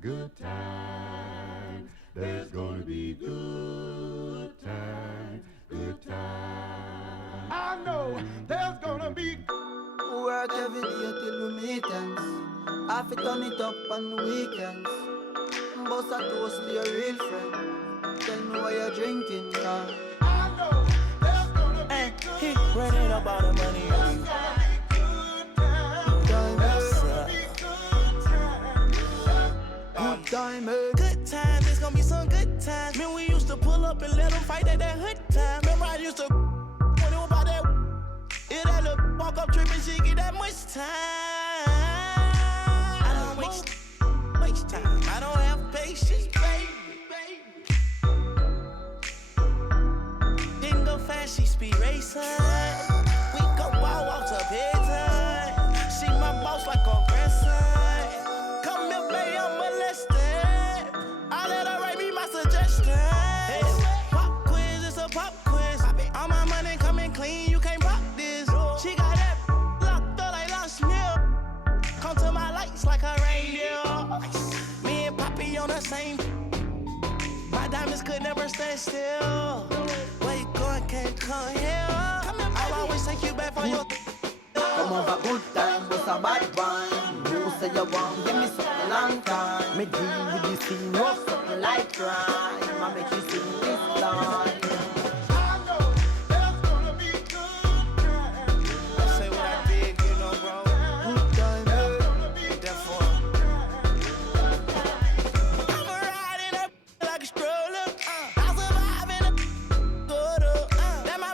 good time. There's gonna be good time, good time. I know there's gonna be work every day till we meet ends. I fi turn it up on the weekends. Bust a toast to your real friend. Tell me why you're drinking, yeah. I know there's gonna be He running up all the money. Good time, eh? Good times, it's gonna be some good times. Man, we used to pull up and let them fight at that hood time. Remember I used to when it was about that. It had a walk up trip and she get that much time. I don't waste time. I don't have patience, baby. Didn't go fast, she speed racing. We go wild walks up here time. See my boss like a grandson. Come here, baby, I'm molested. I let her write me my suggestions. Hey, pop quiz, it's a pop quiz. All my money coming clean, you can't pop this. She got that locked up like Lost Mill. Come to my lights like a reindeer. Me and Poppy on the same. My diamonds could never stand still. Where you going, can't come here. I'll always take you back for your. Come over, good time, but a bad one. You say you want, give me something long time. Me deal with this thing, rough something like crime. I make you sing this line. I know there's gonna be good time. Say what I did, you know, bro. Good time, eh? Therefore, I'm riding up like a stroller. I survive in a gutter. That my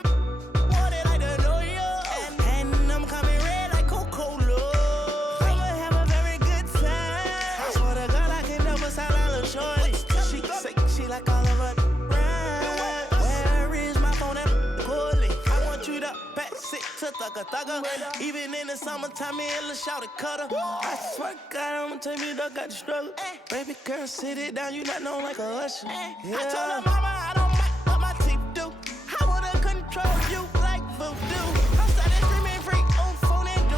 wanted like the know you. And I'm coming red like Coca-Cola. I'ma have a very good time. I swear to God, I can never sound a little shorty. She say she like all of her rhymes. Where is my phone and bully? I want you to pass it to thugger. Even in the summertime, me and Lil' Shawty cutter. I swear to God, I'ma tell you that got the struggle. Baby girl, sit it down, you not known like a usher. I told her mama I don't mind what my teeth do. I wanna control you like voodoo. I'm starting screaming free on phone and do.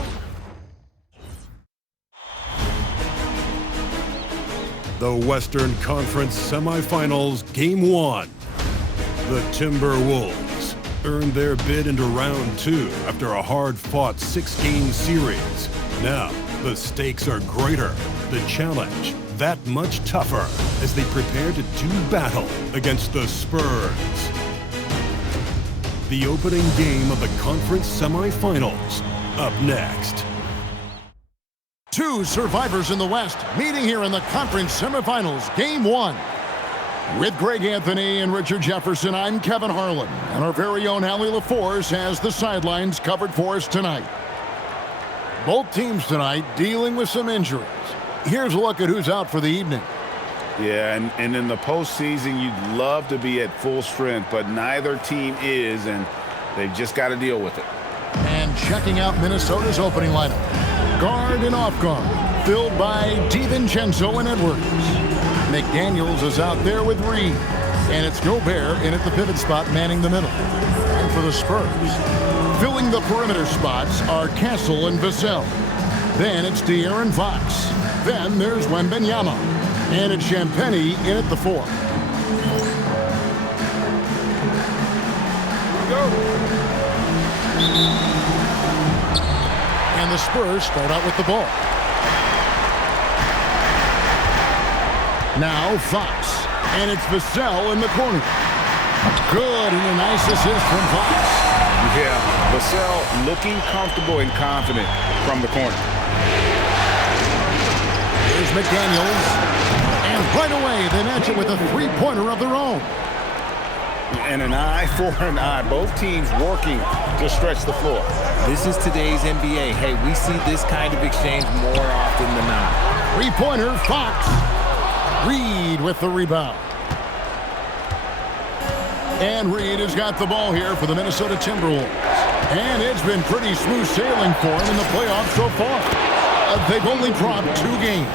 The Western Conference Semifinals, Game 1. The Timberwolves earned their bid into round 2 after a hard-fought 6-game series. Now, the stakes are greater, the challenge that much tougher as they prepare to do battle against the Spurs. The opening game of the conference semifinals, up next. Two survivors in the West meeting here in the conference semifinals, Game 1. With Greg Anthony and Richard Jefferson, I'm Kevin Harlan, and our very own Allie LaForce has the sidelines covered for us tonight. Both teams tonight dealing with some injuries. Here's a look at who's out for the evening. Yeah, and in the postseason, you'd love to be at full strength, but neither team is, and they've just got to deal with it. And checking out Minnesota's opening lineup. Guard and off guard, filled by DiVincenzo and Edwards. McDaniels is out there with Reed. And it's Gobert in at the pivot spot, manning the middle. And for the Spurs, filling the perimeter spots are Castle and Vassell. Then it's De'Aaron Fox. Then there's Wembanyama. And it's Champagnie in at the 4. Go. And the Spurs start out with the ball. Now Fox. And it's Vassell in the corner. Good, and a nice assist from Fox. Yeah, Vassell looking comfortable and confident from the corner. Here's McDaniels. And right away, they match it with a three-pointer of their own. And an eye for an eye. Both teams working to stretch the floor. This is today's NBA. Hey, we see this kind of exchange more often than not. Three-pointer, Fox. Reed with the rebound. And Reed has got the ball here for the Minnesota Timberwolves. And it's been pretty smooth sailing for him in the playoffs so far. They've only dropped 2 games.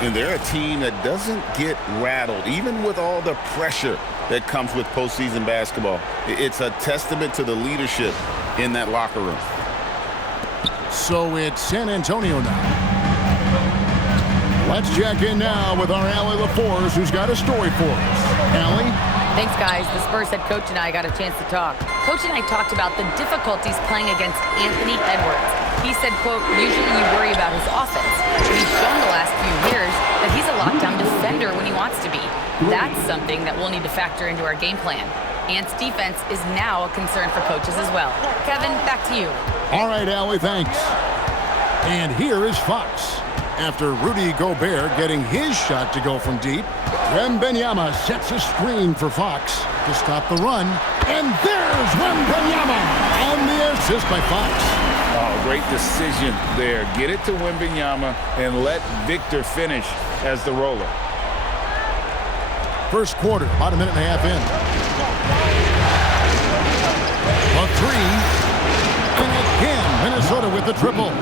And they're a team that doesn't get rattled, even with all the pressure that comes with postseason basketball. It's a testament to the leadership in that locker room. So it's San Antonio now. Let's check in now with our Allie LaForce, who's got a story for us. Allie? Thanks, guys. The Spurs head coach and I got a chance to talk. Coach and I talked about the difficulties playing against Anthony Edwards. He said, quote, usually you worry about his offense. He's shown the last few years that he's a lockdown defender when he wants to be. That's something that we'll need to factor into our game plan. Ant's defense is now a concern for coaches as well. Kevin, back to you. All right, Allie, thanks. And here is Fox. After Rudy Gobert getting his shot to go from deep, Wembanyama sets a screen for Fox to stop the run. And there's Wembanyama on the assist by Fox. Oh, great decision there. Get it to Wembanyama and let Victor finish as the roller. First quarter, about a minute and a half in. A three. And again, Minnesota with the triple.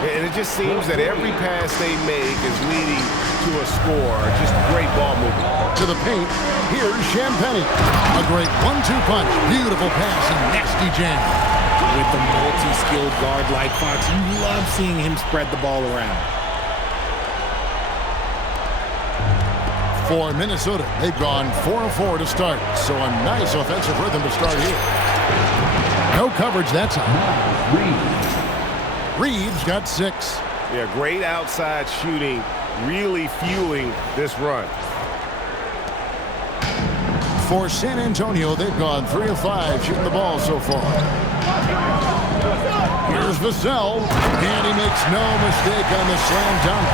And it just seems that every pass they make is leading to a score. Just great ball movement. To the paint, here's Champagnie. A great 1-2 punch. Beautiful pass and nasty jam. With the multi-skilled guard like Fox, you love seeing him spread the ball around. For Minnesota, they've gone 4-4 to start. So a nice offensive rhythm to start here. No coverage that time. Reeves got 6. Yeah, great outside shooting, really fueling this run. For San Antonio, they've gone 3 of 5 shooting the ball so far. Here's Vassell, and he makes no mistake on the slam dunk.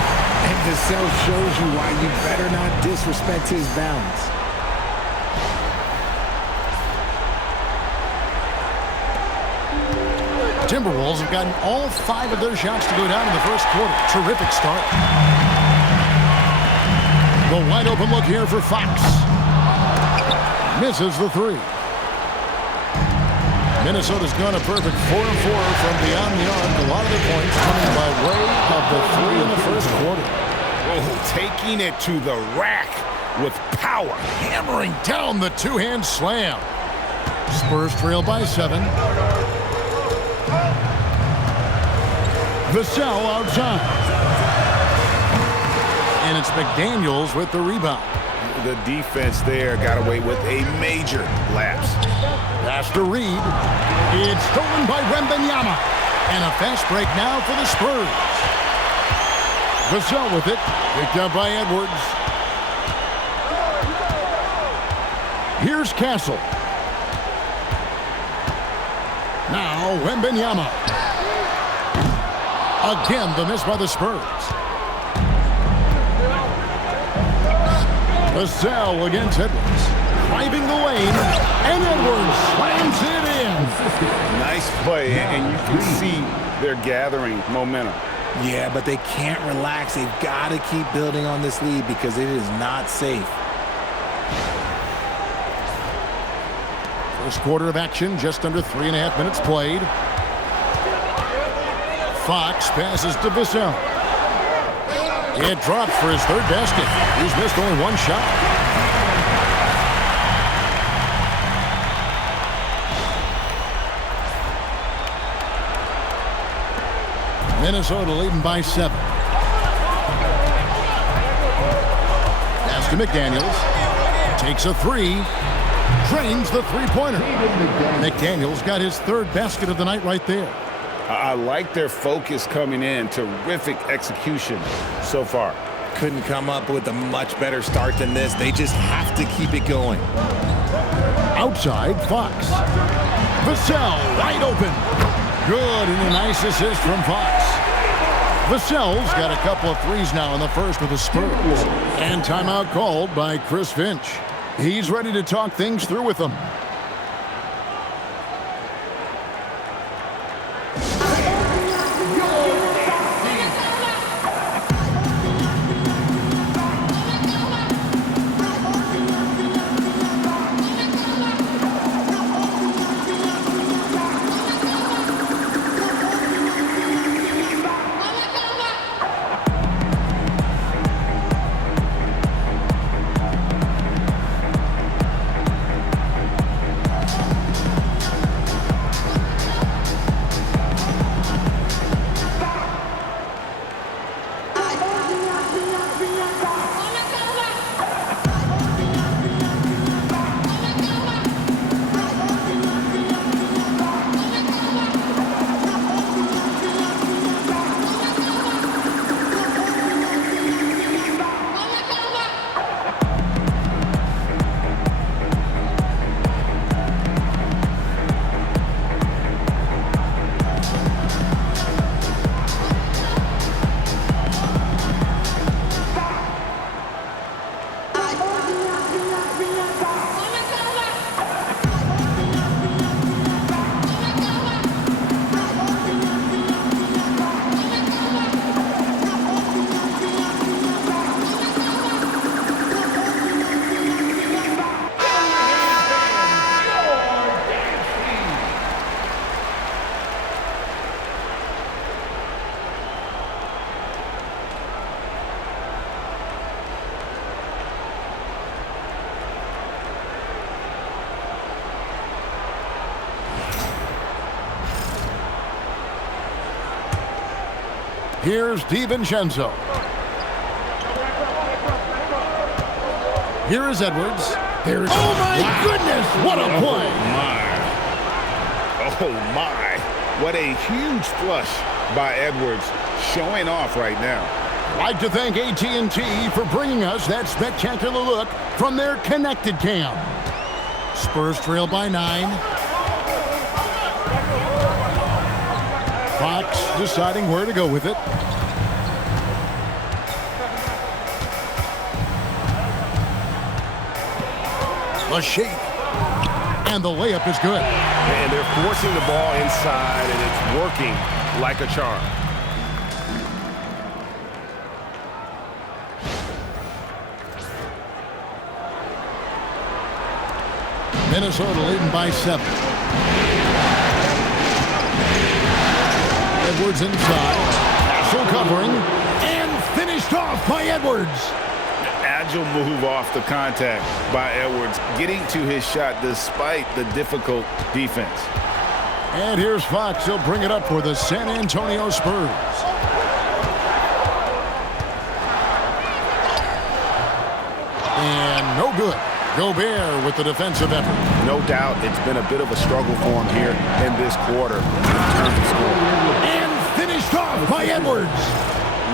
And Vassell shows you why you better not disrespect his balance. Timberwolves have gotten all 5 of their shots to go down in the first quarter. Terrific start. The wide open look here for Fox. Misses the 3. Minnesota's gone a perfect 4-4 from beyond the arc. A lot of their points coming by way of the 3 in the first quarter. Oh, taking it to the rack with power. Hammering down the two-hand slam. Spurs trail by 7. Vassell outside. And it's McDaniels with the rebound. The defense there got away with a major lapse. Pass to Reed. It's stolen by Wembanyama. And a fast break now for the Spurs. Vassell with it. Picked up by Edwards. Here's Castle. Now Wembanyama. Again, the miss by the Spurs. Vassell against Edwards. Driving the lane, and Edwards slams it in. Nice play, and you can see they're gathering momentum. Yeah, but they can't relax. They've got to keep building on this lead because it is not safe. First quarter of action, just under 3.5 minutes played. Fox passes to Vassell. It drops for his 3rd basket. He's missed only 1 shot. Minnesota leading by 7. Pass to McDaniels. Takes a 3. Drains the 3-pointer. McDaniels got his 3rd basket of the night right there. I like their focus coming in. Terrific execution so far. Couldn't come up with a much better start than this. They just have to keep it going. Outside, Fox. Vassell wide open. Good, and a nice assist from Fox. Vassell's got a couple of threes now in the first with the Spurs. And timeout called by Chris Finch. He's ready to talk things through with them. Here's DiVincenzo. Here is Edwards. There's oh my goodness, what a play! Oh my, what a huge flush by Edwards, showing off right now. I'd like to thank AT&T for bringing us that spectacular look from their connected cam. Spurs trail by 9. Fox deciding where to go with it. A shake. And the layup is good. And they're forcing the ball inside, and it's working like a charm. Minnesota leading by 7. Edwards inside. Castle covering. And finished off by Edwards. Agile move off the contact by Edwards, getting to his shot despite the difficult defense. And here's Fox. He'll bring it up for the San Antonio Spurs. And no good. Gobert with the defensive effort. No doubt it's been a bit of a struggle for him here in this quarter in terms of scoring. And finished off by Edwards.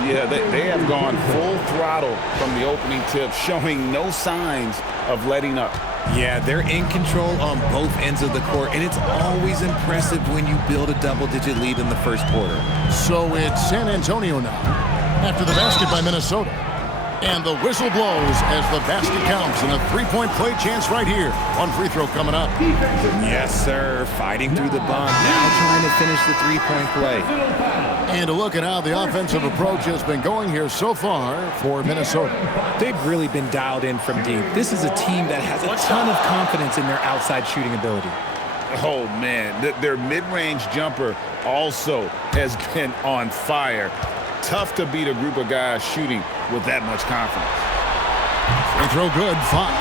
Yeah, they have gone full throttle from the opening tip, showing no signs of letting up. Yeah, they're in control on both ends of the court, and it's always impressive when you build a double-digit lead in the first quarter. So it's San Antonio now, after the basket by Minnesota. And the whistle blows as the basket counts, and a three-point play chance right here. One free throw coming up. Yes, sir. Fighting through the bump, now trying to finish the three-point play. And a look at how the offensive approach has been going here so far for Minnesota. They've really been dialed in from deep. This is a team that has a ton of confidence in their outside shooting ability. Oh, man, their mid-range jumper also has been on fire. Tough to beat a group of guys shooting with that much confidence. Free throw good, Fox.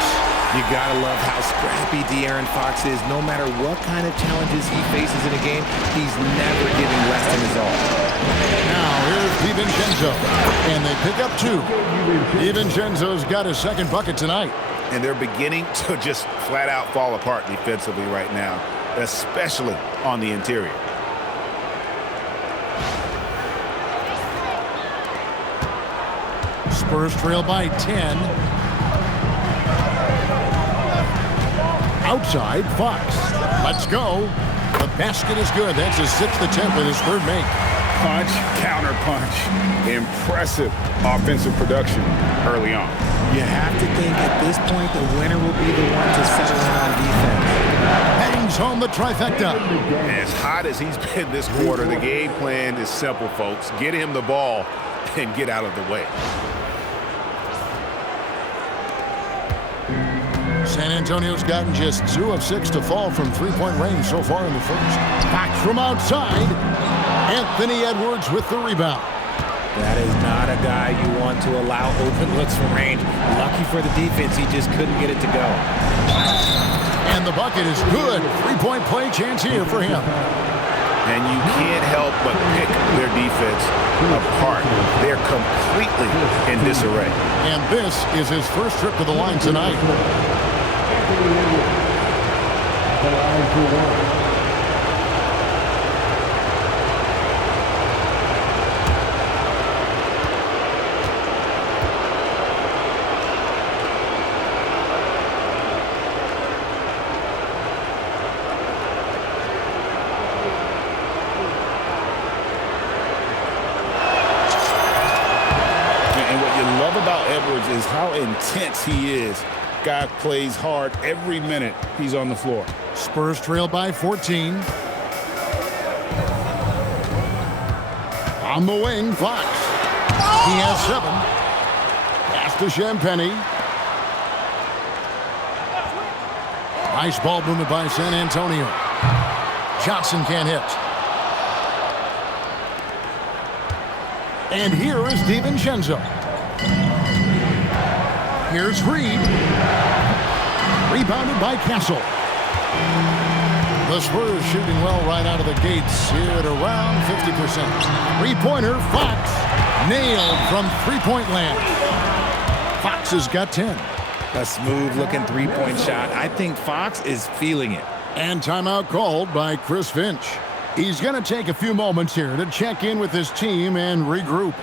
You gotta love how scrappy De'Aaron Fox is. No matter what kind of challenges he faces in a game, he's never giving less than his all. Now here's DiVincenzo, and they pick up 2. DiVincenzo's got his second bucket tonight. And they're beginning to just flat out fall apart defensively right now, especially on the interior. Spurs trail by 10. Outside, Fox. Let's go. The basket is good. That's his 6th attempt at his 3rd make. Punch, counter punch. Impressive offensive production early on. You have to think at this point the winner will be the one to settle in on defense. Bangs home the trifecta. As hot as he's been this quarter, the game plan is simple, folks. Get him the ball and get out of the way. San Antonio's gotten just 2 of 6 to fall from three-point range so far in the first. Back from outside, Anthony Edwards with the rebound. That is not a guy you want to allow open looks from range. Lucky for the defense, he just couldn't get it to go. And the bucket is good. Three-point play chance here for him. And you can't help but pick their defense apart. They're completely in disarray. And this is his first trip to the line tonight. Is how intense he is. Guy plays hard every minute he's on the floor. Spurs trail by 14. On the wing, Fox. He has 7. Pass to Champagnie. Nice ball movement by San Antonio. Johnson can't hit. And here is DiVincenzo. Here's Reed. Rebounded by Castle. The Spurs shooting well right out of the gates here at around 50%. Three-pointer, Fox. Nailed from three-point land. Fox has got 10. A smooth-looking three-point shot. I think Fox is feeling it. And timeout called by Chris Finch. He's going to take a few moments here to check in with his team and regroup.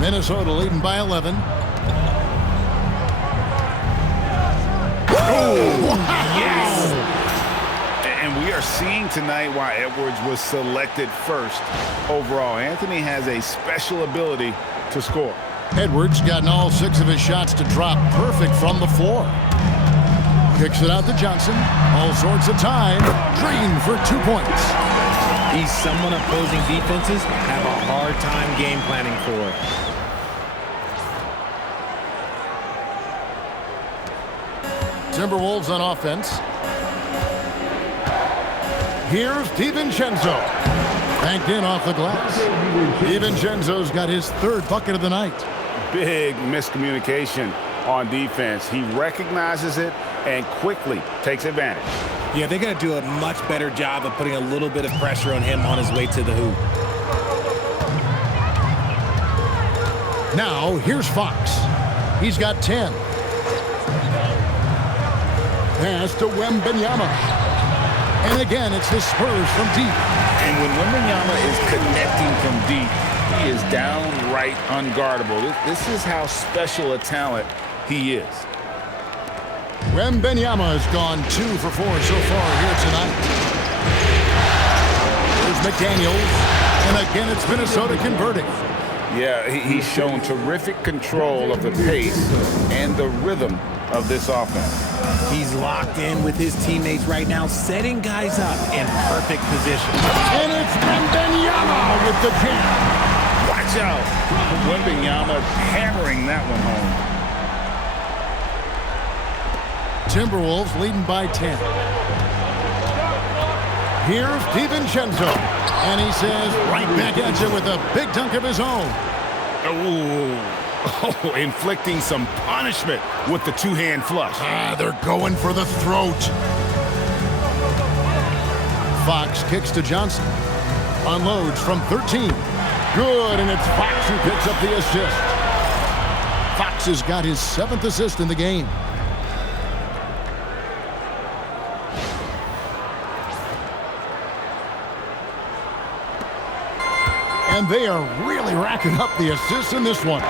Minnesota leading by 11. Yes! And we are seeing tonight why Edwards was selected first overall. Anthony has a special ability to score. Edwards gotten all 6 of his shots to drop perfect from the floor. Kicks it out to Johnson. All sorts of time. Green for 2 points. He's someone opposing defenses have a hard time game planning for. Timberwolves on offense. Here's DiVincenzo. Banked in off the glass. DiVincenzo's got his 3rd bucket of the night. Big miscommunication on defense. He recognizes it and quickly takes advantage. Yeah, they're going to do a much better job of putting a little bit of pressure on him on his way to the hoop. Now, here's Fox. He's got 10. Pass to Wembanyama. And again, it's the Spurs from deep. And when Wembanyama is connecting from deep, he is downright unguardable. This is how special a talent he is. Wembanyama has gone 2 for 4 so far here tonight. Here's McDaniels. And again, it's Minnesota converting. Yeah, he's shown terrific control of the pace and the rhythm of this offense. He's locked in with his teammates right now, setting guys up in perfect position. And it's Wembanyama with the jam. Watch out. Wembanyama hammering that one home. Timberwolves leading by 10. Here's DiVincenzo. And he says right back at you with a big dunk of his own. Oh, inflicting some punishment with the 2-hand flush. They're going for the throat. Fox kicks to Johnson. Unloads from 13. Good, and it's Fox who picks up the assist. Fox has got his 7th assist in the game. And they are really racking up the assists in this one.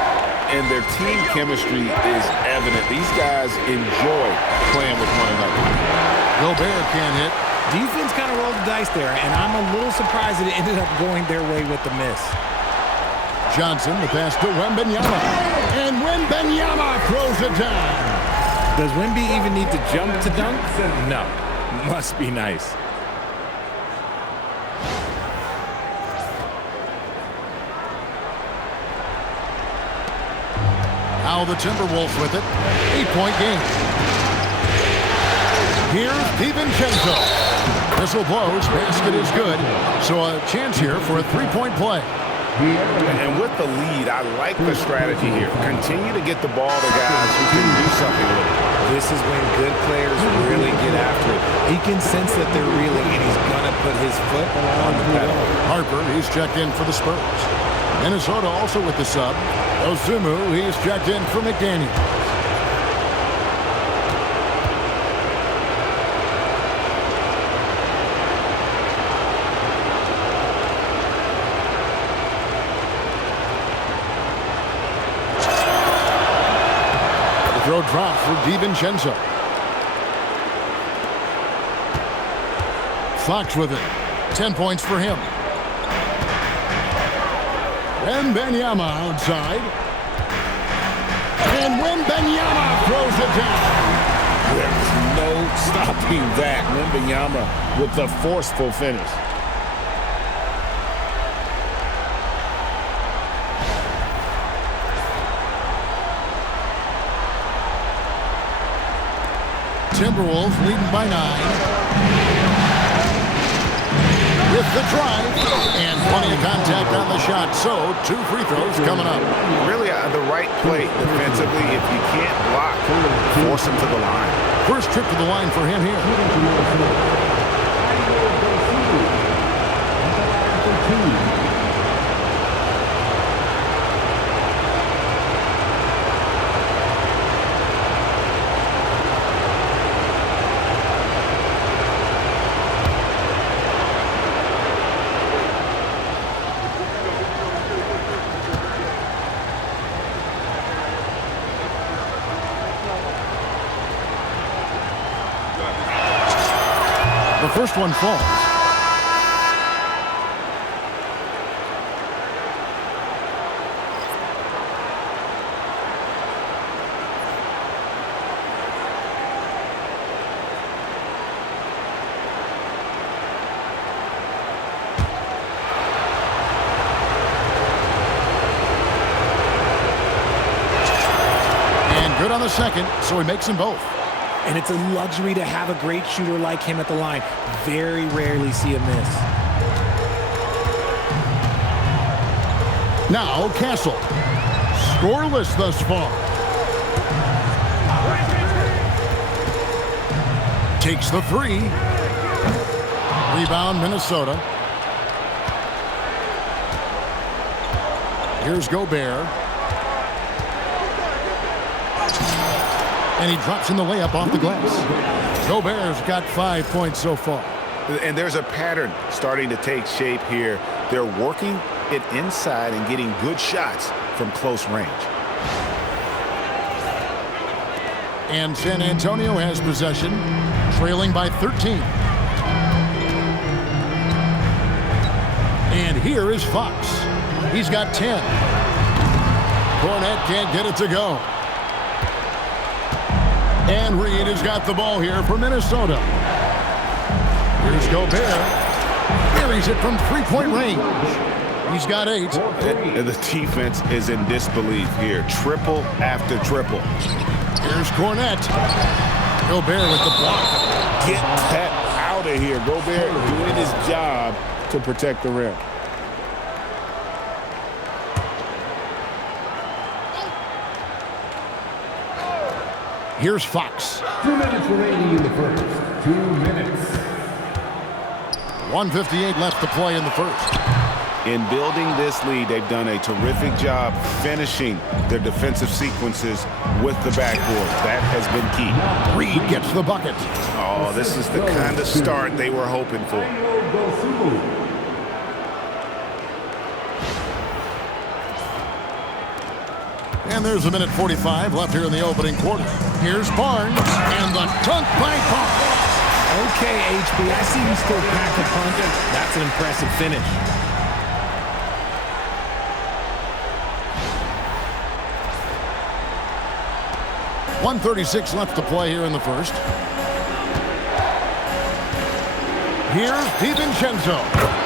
And their team chemistry is evident. These guys enjoy playing with one another. Gobert can't hit. Defense kind of rolled the dice there, and I'm a little surprised that it ended up going their way with the miss. Johnson, the pass to Wembanyama. And Wembanyama throws it down. Does Wemby even need to jump to dunk? No. Must be nice. Now the Timberwolves with it. 8-point game. Here's DiVincenzo. Whistle blows. Basket is good. So a chance here for a three-point play. And with the lead, I like the strategy here. Continue to get the ball to guys who can do something with it. This is when good players really get after it. He can sense that they're reeling, and he's going to put his foot on the pedal. Harper, he's checked in for the Spurs. Minnesota also with the sub. Osumu, he's checked in for McDaniels. Throw drop for DiVincenzo. Fox with it. 10 points for him. Wembanyama outside. And Wembanyama throws it down. There's no stopping that. Wembanyama with the forceful finish. Timberwolves leading by 9. With the drive. And plenty of contact on the shot. So 2 free throws coming up. Really the right play defensively. If you can't block, force him to the line. First trip to the line for him here. The first one falls. And good on the second, so he makes them both. And it's a luxury to have a great shooter like him at the line. Very rarely see a miss. Now Castle. Scoreless thus far. Takes the 3. Rebound Minnesota. Here's Gobert. And he drops in the layup off the glass. Gobert's got 5 points so far. And there's a pattern starting to take shape here. They're working it inside and getting good shots from close range. And San Antonio has possession, trailing by 13. And here is Fox. He's got 10. Cornette can't get it to go. And Reed has got the ball here for Minnesota. Here's Gobert. Carries it from three-point range. He's got 8. And the defense is in disbelief here. Triple after triple. Here's Cornette. Gobert with the block. Get that out of here. Gobert doing his job to protect the rim. Here's Fox. 2 minutes remaining in the first. 2 minutes. 1:58 left to play in the first. In building this lead, they've done a terrific job finishing their defensive sequences with the backboard. That has been key. Reed gets the bucket. Oh, this is the kind of start they were hoping for. And there's 1:45 left here in the opening quarter. Here's Barnes, and the dunk by Barnes. Okay, HB, I see you still pack a punch. That's an impressive finish. 1:36 left to play here in the first. Here's DiVincenzo,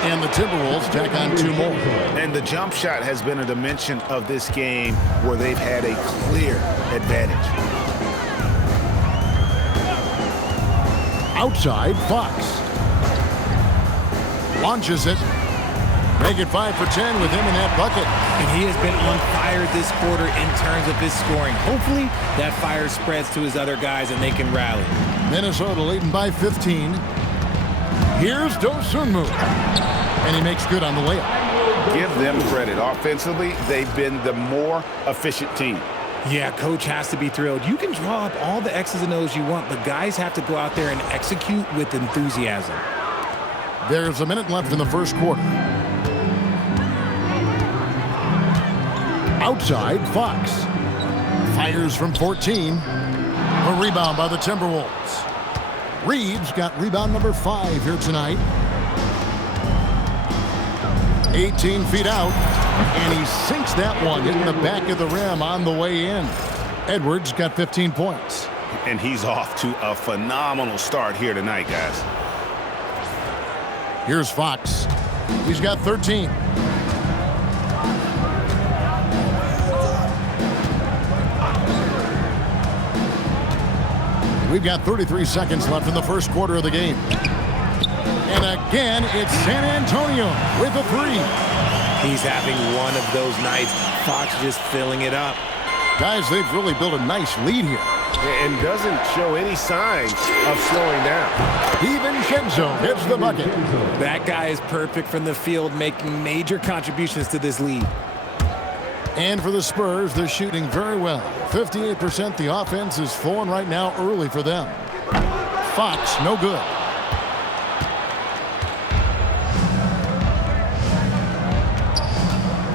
and the Timberwolves tack on 2 more. And the jump shot has been a dimension of this game where they've had a clear advantage. Outside, Fox. Launches it. Make it 5 for 10 with him in that bucket. And he has been on fire this quarter in terms of his scoring. Hopefully, that fire spreads to his other guys and they can rally. Minnesota leading by 15. Here's Dosunmu. And he makes good on the layup. Give them credit. Offensively, they've been the more efficient team. Yeah, coach has to be thrilled. You can draw up all the X's and O's you want, but guys have to go out there and execute with enthusiasm. There's a minute left in the first quarter. Outside, Fox. Fires from 14. A rebound by the Timberwolves. Reeves got rebound number 5 here tonight. 18 feet out, and he sinks that one, hitting the back of the rim on the way in. Edwards got 15 points. And he's off to a phenomenal start here tonight, guys. Here's Fox. He's got 13. We've got 33 seconds left in the first quarter of the game. And again, it's San Antonio with a 3. He's having one of those nights. Fox just filling it up. Guys, they've really built a nice lead here. And doesn't show any signs of slowing down. DiVincenzo hits the bucket. That guy is perfect from the field, making major contributions to this lead. And for the Spurs, they're shooting very well. 58%. The offense is flowing right now early for them. Fox, no good.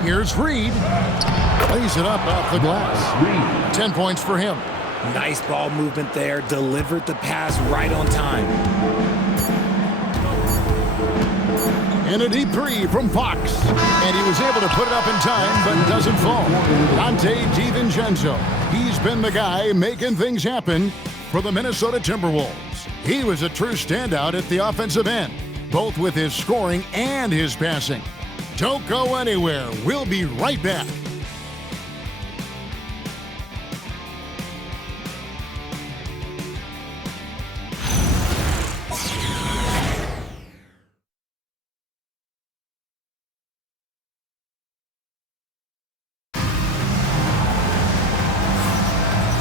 Here's Reed. Lays it up off the glass. 10 points for him. Nice ball movement there. Delivered the pass right on time. And a deep 3 from Fox. And he was able to put it up in time, but doesn't fall. Donte DiVincenzo. He's been the guy making things happen for the Minnesota Timberwolves. He was a true standout at the offensive end, both with his scoring and his passing. Don't go anywhere. We'll be right back.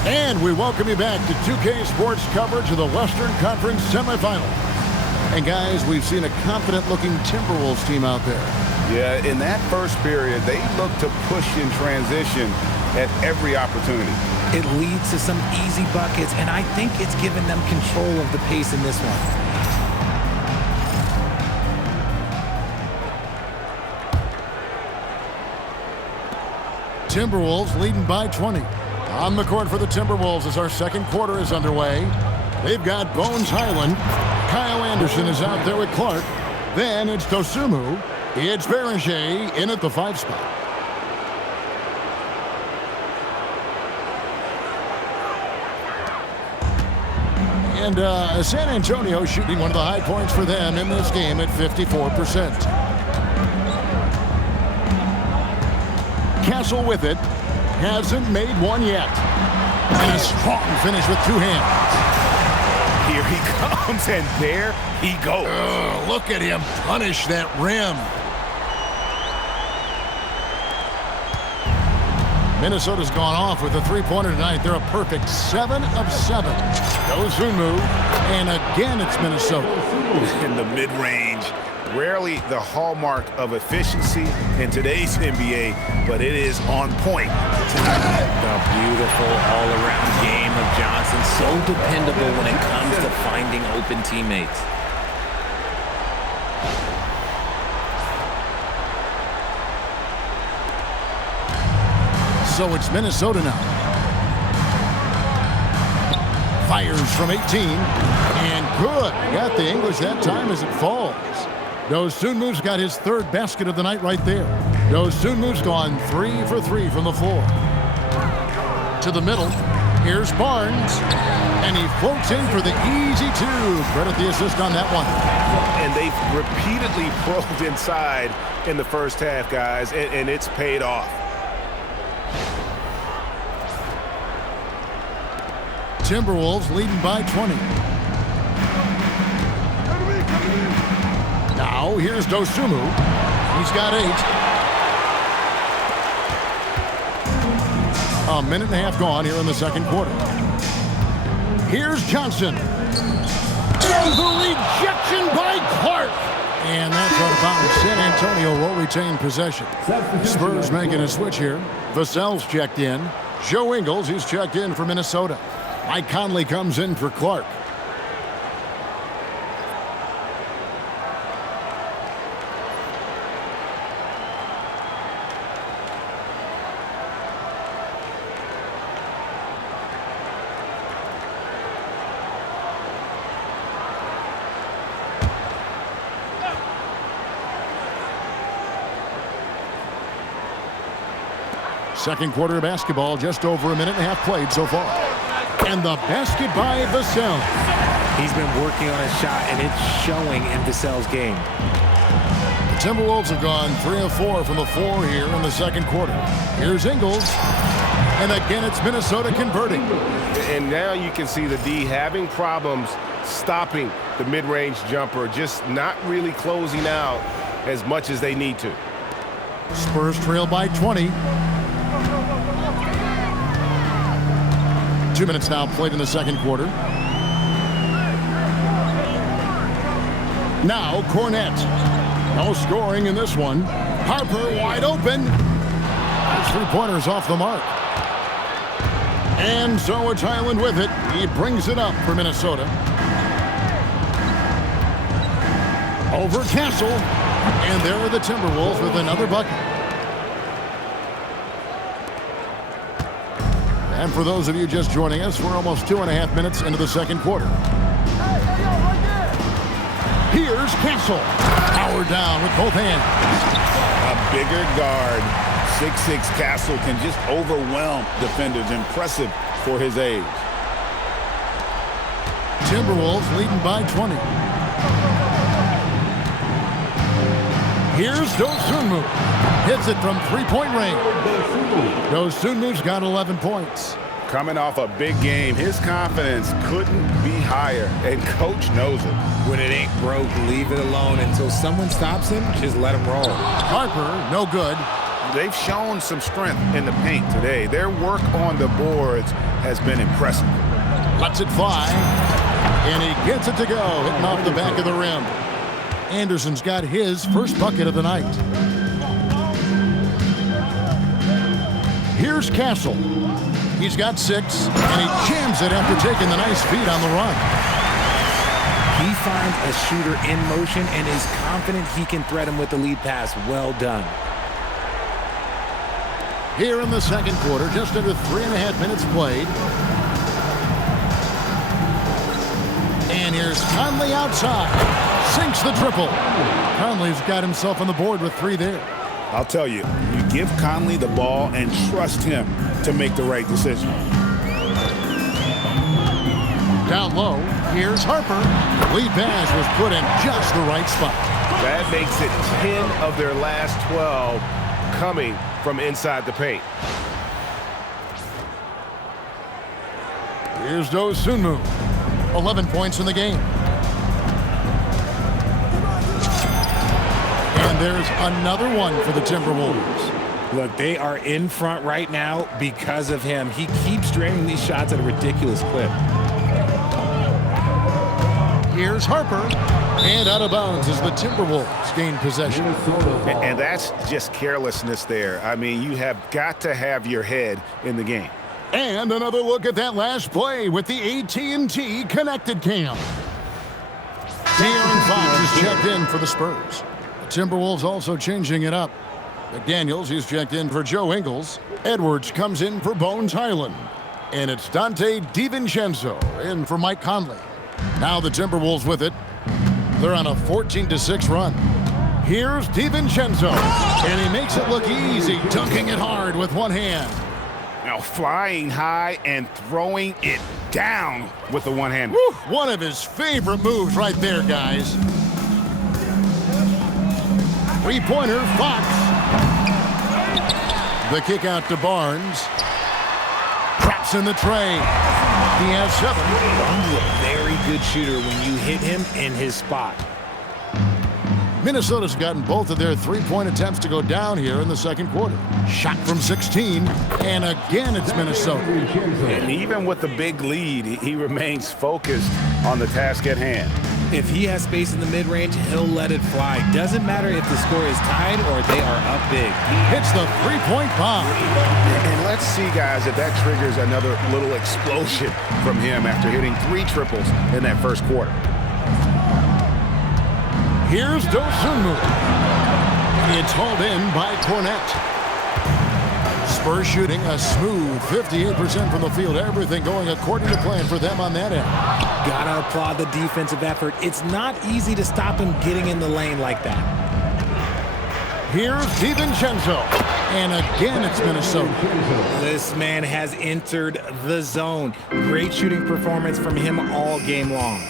And we welcome you back to 2K Sports coverage of the Western Conference Semifinals. And guys, we've seen a confident-looking Timberwolves team out there. Yeah, in that first period, they looked to push in transition at every opportunity. It leads to some easy buckets, and I think it's given them control of the pace in this one. Timberwolves leading by 20. On the court for the Timberwolves as our second quarter is underway. They've got Bones Highland. Kyle Anderson is out there with Clark. Then it's Dosunmu. It's Beringer in at the 5 spot. And San Antonio shooting one of the high points for them in this game at 54%. Castle with it. Hasn't made one yet. And a strong finish with 2 hands. Here he comes, and there he goes. Look at him punish that rim. Minnesota's gone off with a 3-pointer tonight. They're a perfect 7 of 7. Dosunmu, and again it's Minnesota. In the mid-range. Rarely the hallmark of efficiency in today's NBA, but it is on point tonight. The beautiful all-around game of Johnson. So dependable when it comes to finding open teammates. So it's Minnesota now. Fires from 18. And good. Got the English that time as it falls. Dosunmu's got his 3rd basket of the night right there. Dosunmu's gone 3 for 3 from the floor. To the middle. Here's Barnes, and he floats in for the easy two. Credit the assist on that one. And they've repeatedly probed inside in the first half, guys, and it's paid off. Timberwolves leading by 20. Now here's Dosunmu. He's got 8. A minute and a half gone here in the second quarter. Here's Johnson. And the rejection by Clark. And that's out of bounds. San Antonio will retain possession. Spurs making a switch here. Vassell's checked in. Joe Ingles, he's checked in for Minnesota. Mike Conley comes in for Clark. Second quarter of basketball, just over a minute and a half played so far. And the basket by Vassell. He's been working on his shot, and it's showing in Vassell's game. The Timberwolves have gone 3 of 4 from the floor here in the second quarter. Here's Ingles. And again, it's Minnesota converting. And now you can see the D having problems stopping the mid-range jumper, just not really closing out as much as they need to. Spurs trail by 20. 2 minutes now played in the second quarter. Now Cornette. No scoring in this one. Harper wide open. That's 3-pointers off the mark. And so it's Highland with it. He brings it up for Minnesota. Over Castle. And there are the Timberwolves with another bucket. And for those of you just joining us, we're almost 2.5 minutes into the second quarter. Here's Castle. Powered down with both hands. A bigger guard, 6'6" Castle, can just overwhelm defenders. Impressive for his age. Timberwolves leading by 20. Here's Dosunmu. Hits it from 3-point range. Dosunmu's got 11 points. Coming off a big game, his confidence couldn't be higher, and coach knows it. When it ain't broke, leave it alone until someone stops him. Just let him roll. Harper, no good. They've shown some strength in the paint today. Their work on the boards has been impressive. Lets it fly, and he gets it to go, hitting off the back of the rim. Anderson's got his first bucket of the night. Here's Castle. He's got 6, and he jams it after taking the nice feed on the run. He finds a shooter in motion and is confident he can thread him with the lead pass. Well done. Here in the second quarter, just under 3.5 minutes played. And here's Conley outside. Sinks the triple. Conley's got himself on the board with 3 there. I'll tell you, you give Conley the ball and trust him to make the right decision. Down low, here's Harper. Lead pass was put in just the right spot. That makes it 10 of their last 12 coming from inside the paint. Here's Dosunmu. 11 points in the game. And there's another one for the Timberwolves. Look, they are in front right now because of him. He keeps draining these shots at a ridiculous clip. Here's Harper. And out of bounds as the Timberwolves gain possession. And that's just carelessness there. I mean, you have got to have your head in the game. And another look at that last play with the AT&T connected cam. De'Aaron Fox is checked in for the Spurs. The Timberwolves also changing it up. McDaniels, he's checked in for Joe Ingles. Edwards comes in for Bones Highland. And it's Donte DiVincenzo in for Mike Conley. Now the Timberwolves with it. They're on a 14-6 run. Here's DiVincenzo. And he makes it look easy, dunking it hard with one hand. Now flying high and throwing it down with the one-hander. One of his favorite moves right there, guys. Three-pointer, Fox. The kick out to Barnes. Traps in the tray. He has 7. He's a very good shooter when you hit him in his spot. Minnesota's gotten both of their three-point attempts to go down here in the second quarter. Shot from 16, and again it's Minnesota. And even with the big lead, he remains focused on the task at hand. If he has space in the mid-range, he'll let it fly. Doesn't matter if the score is tied or they are up big. Hits the three-point bomb. And let's see, guys, if that triggers another little explosion from him after hitting 3 triples in that first quarter. Here's Dosunmu. It's hauled in by Cornette. Spurs shooting a smooth 58% from the field. Everything going according to plan for them on that end. Gotta applaud the defensive effort. It's not easy to stop him getting in the lane like that. Here's DiVincenzo. And again, it's Minnesota. This man has entered the zone. Great shooting performance from him all game long.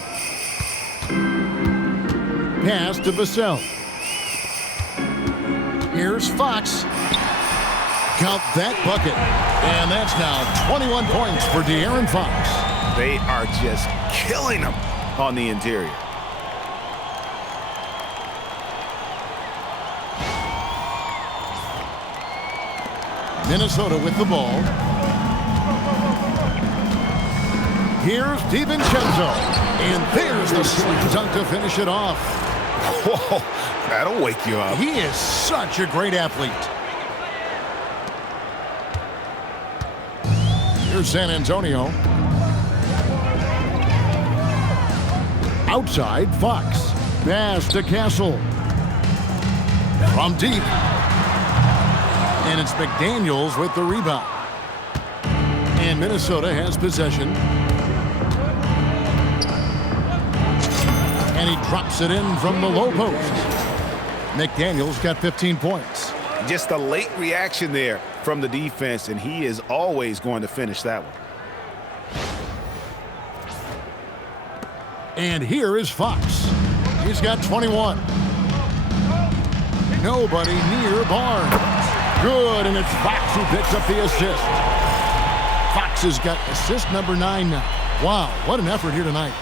Pass to Vassell. Here's Fox. Count that bucket. And that's now 21 points for De'Aaron Fox. They are just killing him on the interior. Minnesota with the ball. Here's DiVincenzo. And there's the slam dunk to finish it off. Whoa, that'll wake you up. He is such a great athlete. Here's San Antonio. Outside, Fox. Pass to Castle. From deep. And it's McDaniels with the rebound. And Minnesota has possession. And he drops it in from the low post. McDaniels got 15 points. Just a late reaction there from the defense, and he is always going to finish that one. And here is Fox. He's got 21. Nobody near Barnes. Good, and it's Fox who picks up the assist. Fox has got assist number 9 now. Wow, what an effort here tonight.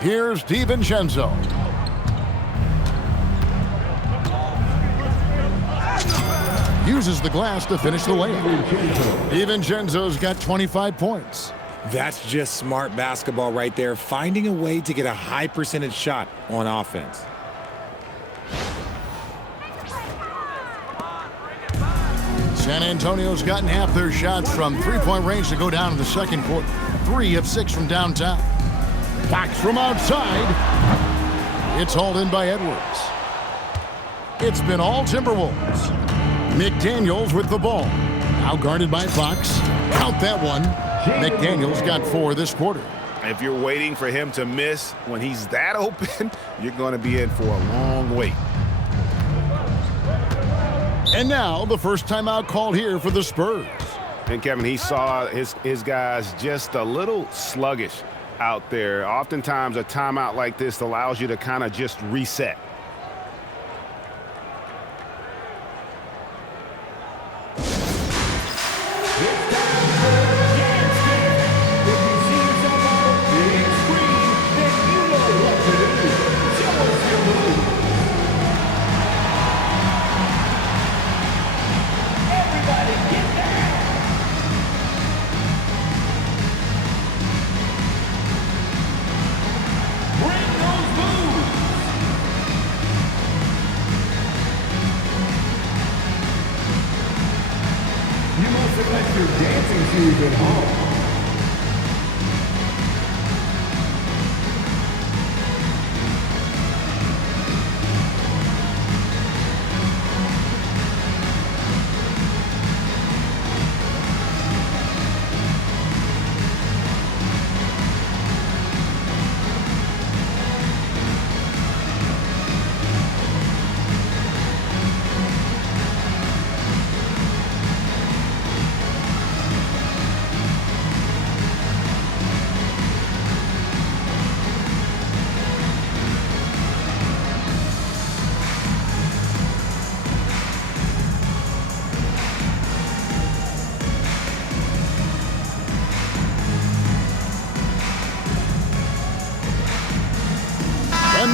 Here's DiVincenzo. Uses the glass to finish the layup. DiVincenzo's got 25 points. That's just smart basketball right there, finding a way to get a high percentage shot on offense. San Antonio's gotten half their shots from three-point range to go down in the second quarter. 3 of 6 from downtown. Fox from outside. It's hauled in by Edwards. It's been all Timberwolves. McDaniels with the ball. Now guarded by Fox. Count that one. McDaniels got 4 this quarter. If you're waiting for him to miss when he's that open, you're going to be in for a long wait. And now the first timeout called here for the Spurs. And Kevin, he saw his guys just a little sluggish out there. Oftentimes a timeout like this allows you to kind of just reset. Select your dancing shoes at home.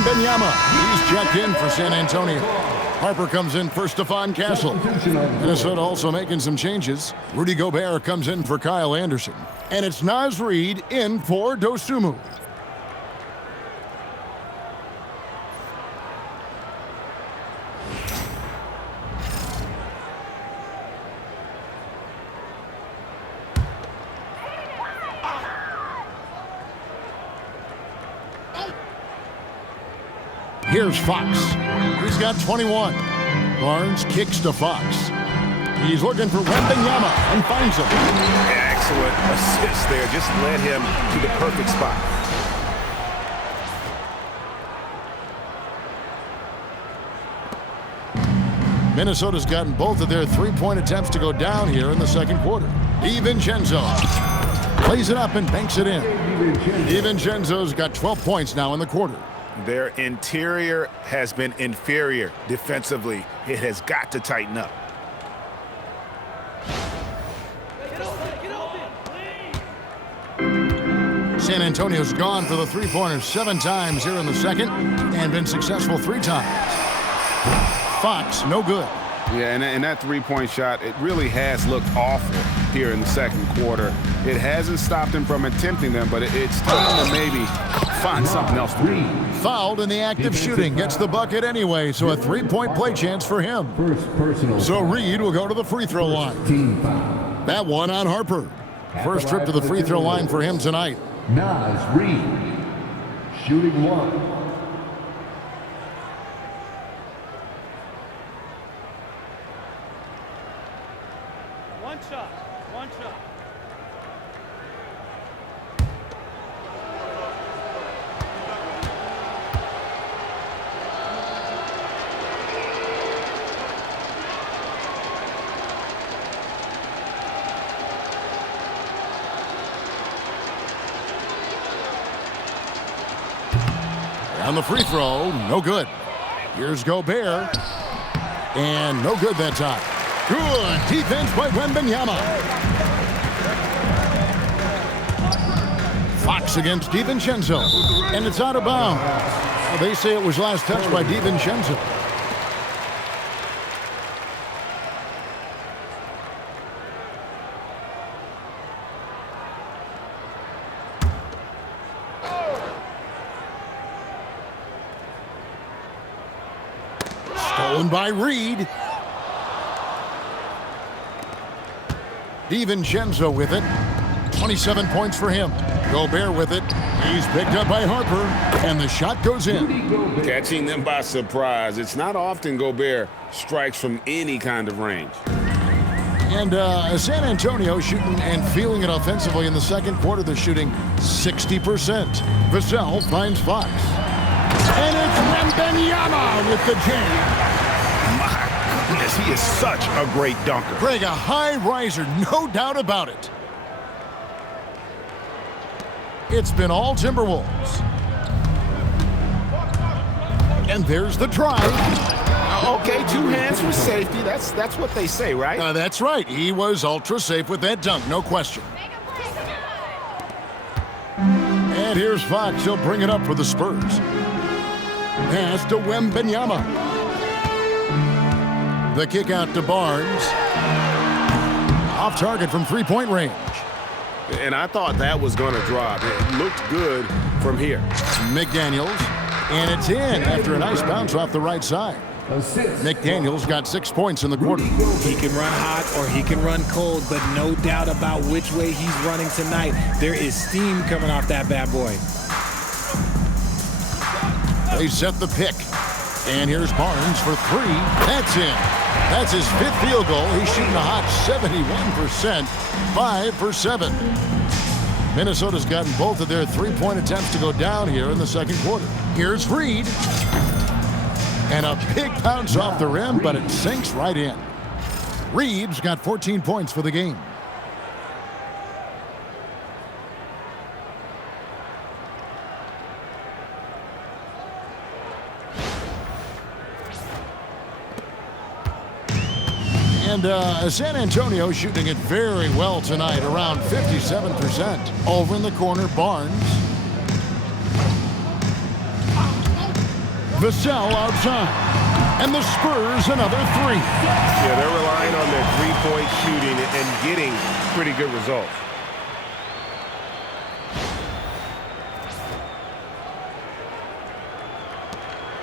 Wembanyama. He's checked in for San Antonio. Harper comes in for Stephon Castle. Minnesota also making some changes. Rudy Gobert comes in for Kyle Anderson. And it's Naz Reid in for Dosunmu. Here's Fox. He's got 21. Barnes kicks to Fox. He's looking for Wembanyama and finds him. Excellent assist there. Just led him to the perfect spot. Minnesota's gotten both of their three-point attempts to go down here in the second quarter. DiVincenzo plays it up and banks it in. DiVincenzo's got 12 points now in the quarter. Their interior has been inferior defensively. It has got to tighten up. San Antonio's gone for the three-pointer 7 times here in the second and been successful 3 times. Fox, no good. Yeah, and that three-point shot, it really has looked awful here in the second quarter. It hasn't stopped him from attempting them, but it's time to maybe find something else to do. Fouled in the act of shooting, gets the bucket anyway, so a three-point play chance for him. So Reid will go to the free throw line. That one on Harper. First trip to the free throw line for him tonight. Naz Reid, shooting 1. One shot. On the free throw, no good. Here's Gobert. And no good that time. Good defense by Wembanyama. Fox against DiVincenzo. And it's out of bounds. Well, they say it was last touched by DiVincenzo. Stolen by Reid. DiVincenzo with it. 27 points for him. Gobert with it. He's picked up by Harper, and the shot goes in. Catching them by surprise. It's not often Gobert strikes from any kind of range. And San Antonio shooting and feeling it offensively in the second quarter. They're shooting 60%. Vassell finds Fox. And it's Wembanyama with the jam. He is such a great dunker. Greg, a high riser, no doubt about it. It's been all Timberwolves. And there's the drive. Okay, 2 hands for safety. That's what they say, right? That's right. He was ultra safe with that dunk, no question. And here's Fox. He'll bring it up for the Spurs. Pass to Wembanyama. The kick out to Barnes. Off target from three-point range. And I thought that was going to drop. It looked good from here. McDaniels. And it's in after a nice bounce off the right side. McDaniels got 6 points in the quarter. He can run hot or he can run cold, but no doubt about which way he's running tonight. There is steam coming off that bad boy. They set the pick. And here's Barnes for 3. That's in. That's his 5th field goal. He's shooting a hot 71%. 5 for 7. Minnesota's gotten both of their three-point attempts to go down here in the second quarter. Here's Reid. And a big bounce off the rim, but it sinks right in. Reed's got 14 points for the game. And San Antonio shooting it very well tonight, around 57%. Over in the corner, Barnes. Vassell outside. And the Spurs another three. Yeah, they're relying on their three-point shooting and getting pretty good results.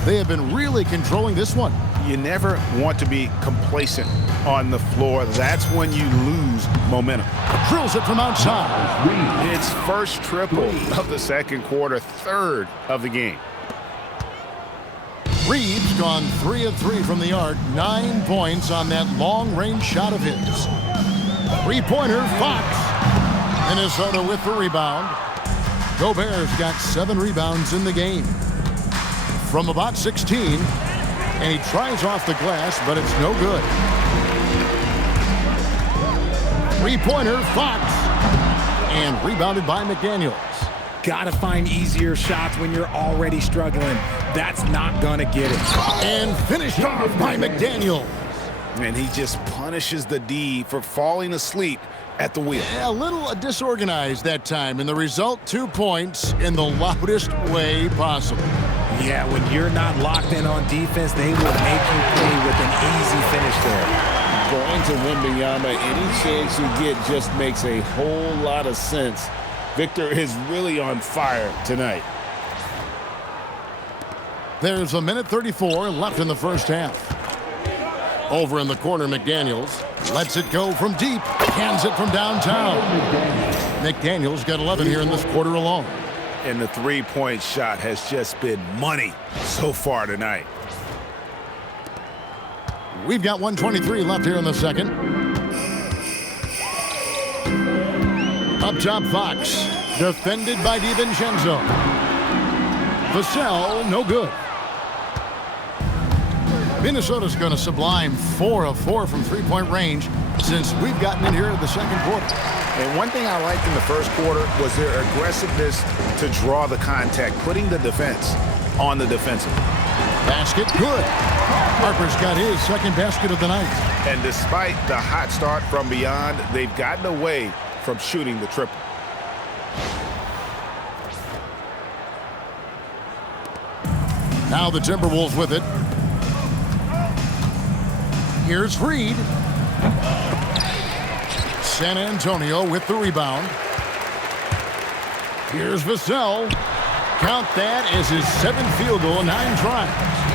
They have been really controlling this one. You never want to be complacent on the floor. That's when you lose momentum. Drills it from outside. It's first triple of the second quarter, third of the game. Reed's gone 3 of 3 from the arc. 9 points on that long-range shot of his. Three-pointer, Fox. Minnesota with the rebound. Gobert's got 7 rebounds in the game. From about 16, and he tries off the glass, but it's no good. Three-pointer, Fox. And rebounded by McDaniels. Got to find easier shots when you're already struggling. That's not going to get it. And finished off by McDaniels. And he just punishes the D for falling asleep at the wheel. Yeah, a little disorganized that time, and the result, 2 points in the loudest way possible. Yeah, when you're not locked in on defense, they will make you play with an easy finish there. Going to Wembanyama, any chance you get just makes a whole lot of sense. Victor is really on fire tonight. There's 1:34 left in the first half. Over in the corner, McDaniels lets it go from deep, hands it from downtown. McDaniels got 11 here in this quarter alone. And the three-point shot has just been money so far tonight. We've got 1:23 left here in the second. Up top, Fox. Defended by DiVincenzo. Vassell, no good. Minnesota's going to sublime 4 of 4 from three-point range since we've gotten in here in the second quarter. And one thing I liked in the first quarter was their aggressiveness to draw the contact, putting the defense on the defensive. Basket, good. Harper's got his second basket of the night. And despite the hot start from beyond, they've gotten away from shooting the triple. Now the Timberwolves with it. Here's Reed. San Antonio with the rebound. Here's Vassell. Count that as his 7th field goal, 9 tries.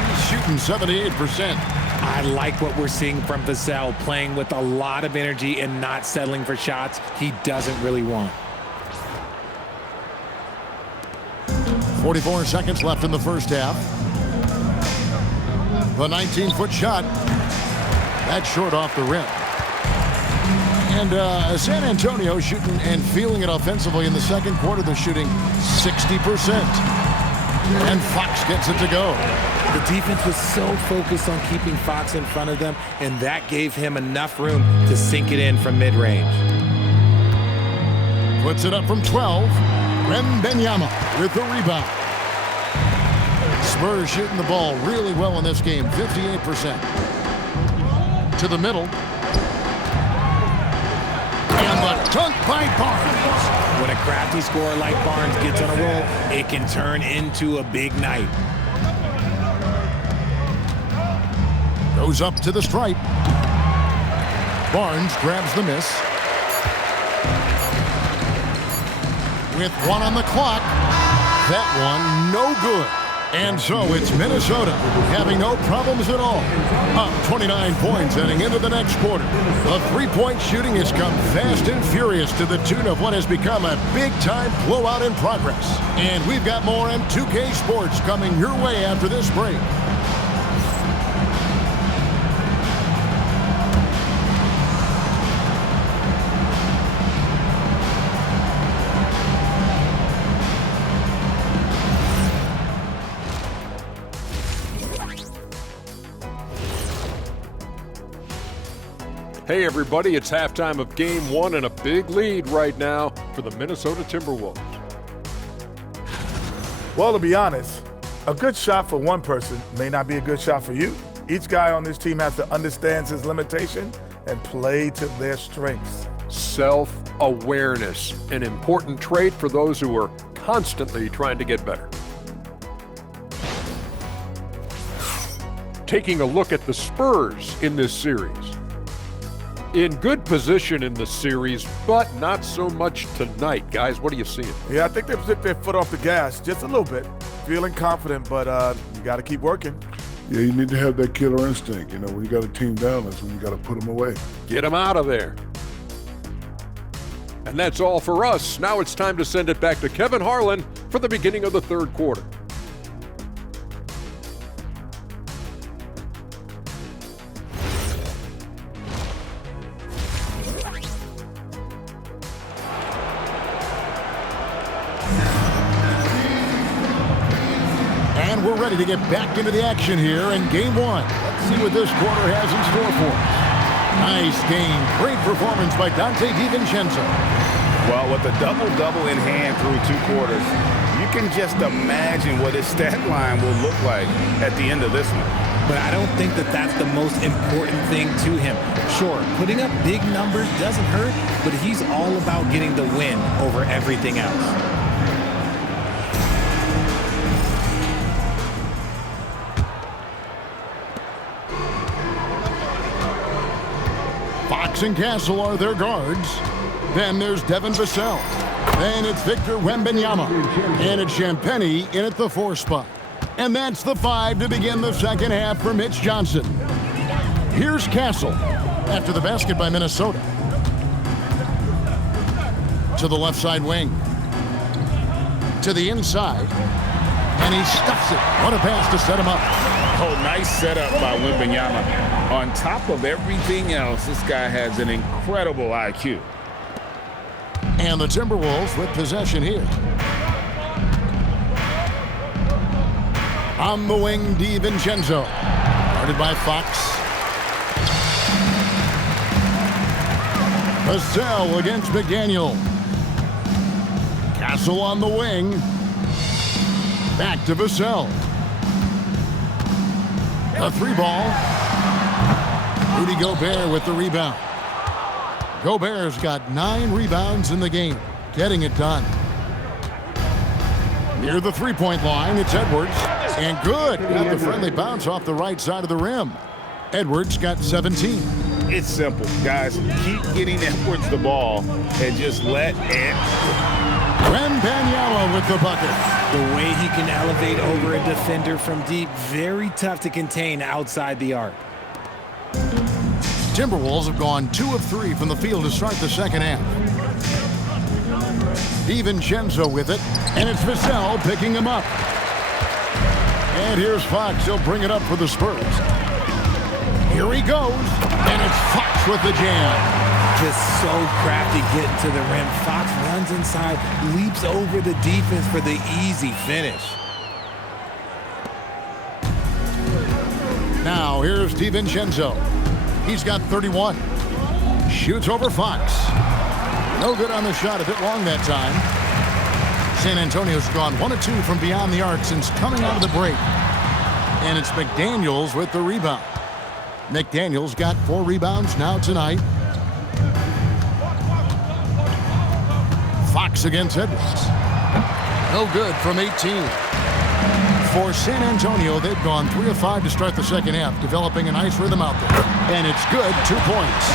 He's shooting 78%. I like what we're seeing from Vassell, playing with a lot of energy and not settling for shots he doesn't really want. 44 seconds left in the first half. The 19-foot shot. That's short off the rim. And San Antonio shooting and feeling it offensively in the second quarter. They're shooting 60%. And Fox gets it to go. The defense was so focused on keeping Fox in front of them, and that gave him enough room to sink it in from mid-range. Puts it up from 12. Wembanyama with the rebound. Spurs shooting the ball really well in this game, 58%. To the middle. And the dunk by Barnes. When a crafty scorer like Barnes gets on a roll, it can turn into a big night. Goes up to the stripe. Barnes grabs the miss. With 1 on the clock. That one no good. And so it's Minnesota having no problems at all. Up 29 points heading into the next quarter. The three-point shooting has come fast and furious to the tune of what has become a big-time blowout in progress. And we've got more M2K Sports coming your way after this break. Hey everybody, it's halftime of Game 1 and a big lead right now for the Minnesota Timberwolves. Well, to be honest, a good shot for one person may not be a good shot for you. Each guy on this team has to understand his limitation and play to their strengths. Self-awareness, an important trait for those who are constantly trying to get better. taking a look at the Spurs in this series. In good position in the series, but not so much tonight. Guys, what are you seeing? Yeah, I think they took their foot off the gas just a little bit. Feeling confident, but you got to keep working. Yeah, you need to have that killer instinct. You know, when you got a team down, that's when you got to put them away. Get them out of there. And that's all for us. Now it's time to send it back to Kevin Harlan for the beginning of the third quarter. And we're ready to get back into the action here in game one. Let's see what this quarter has in store for us. Nice game. Great performance by Donte DiVincenzo. Well, with a double-double in hand through 2 quarters, you can just imagine what his stat line will look like at the end of this one. But I don't think that that's the most important thing to him. Sure, putting up big numbers doesn't hurt, but he's all about getting the win over everything else. Fox and Castle are their guards. Then there's Devin Vassell. Then it's Victor Wembanyama. And it's Champagnie in at the 4 spot. And that's the 5 to begin the second half for Mitch Johnson. Here's Castle after the basket by Minnesota. To the left side wing. To the inside. And he stuffs it. What a pass to set him up. Oh, nice setup by Wembanyama. On top of everything else, this guy has an incredible IQ. And the Timberwolves with possession here. On the wing, DiVincenzo. Guarded by Fox. Vassell against McDaniel. Castle on the wing. Back to Vassell. A 3-ball. Rudy Gobert with the rebound. Gobert's got 9 rebounds in the game, getting it done. Near the 3-point line, it's Edwards. And good. Got the friendly bounce off the right side of the rim. Edwards got 17. It's simple, guys. Keep getting Edwards the ball and just let it. Wembanyama with the bucket. The way he can elevate over a defender from deep, very tough to contain outside the arc. Timberwolves have gone 2 of 3 from the field to start the second half. DiVincenzo with it, and it's Vassell picking him up. And here's Fox. He'll bring it up for the Spurs. Here he goes, and it's Fox with the jam. Just so crafty getting to the rim. Fox runs inside, leaps over the defense for the easy finish. Now here's DiVincenzo. He's got 31. Shoots over Fox. No good on the shot, a bit long that time. San Antonio's gone 1 of 2 from beyond the arc since coming out of the break. And it's McDaniels with the rebound. McDaniels got 4 rebounds now tonight. Fox against Edwards. No good from 18. For San Antonio, they've gone 3 of 5 to start the second half, developing a nice rhythm out there. And it's good, 2 points.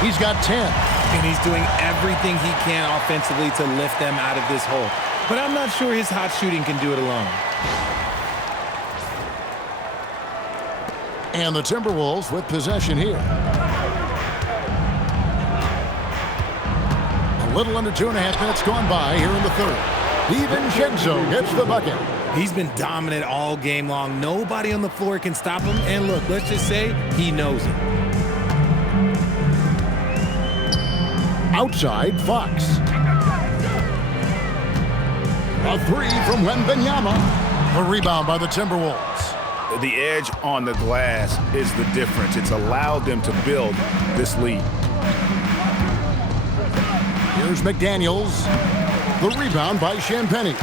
He's got 10. And he's doing everything he can offensively to lift them out of this hole. But I'm not sure his hot shooting can do it alone. And the Timberwolves with possession here. A little under 2.5 minutes gone by here in the third. DiVincenzo gets the bucket. He's been dominant all game long. Nobody on the floor can stop him. And look, let's just say he knows it. Outside, Fox. A 3 from Wembanyama. The rebound by the Timberwolves. The edge on the glass is the difference. It's allowed them to build this lead. Here's McDaniels. The rebound by Champagnie.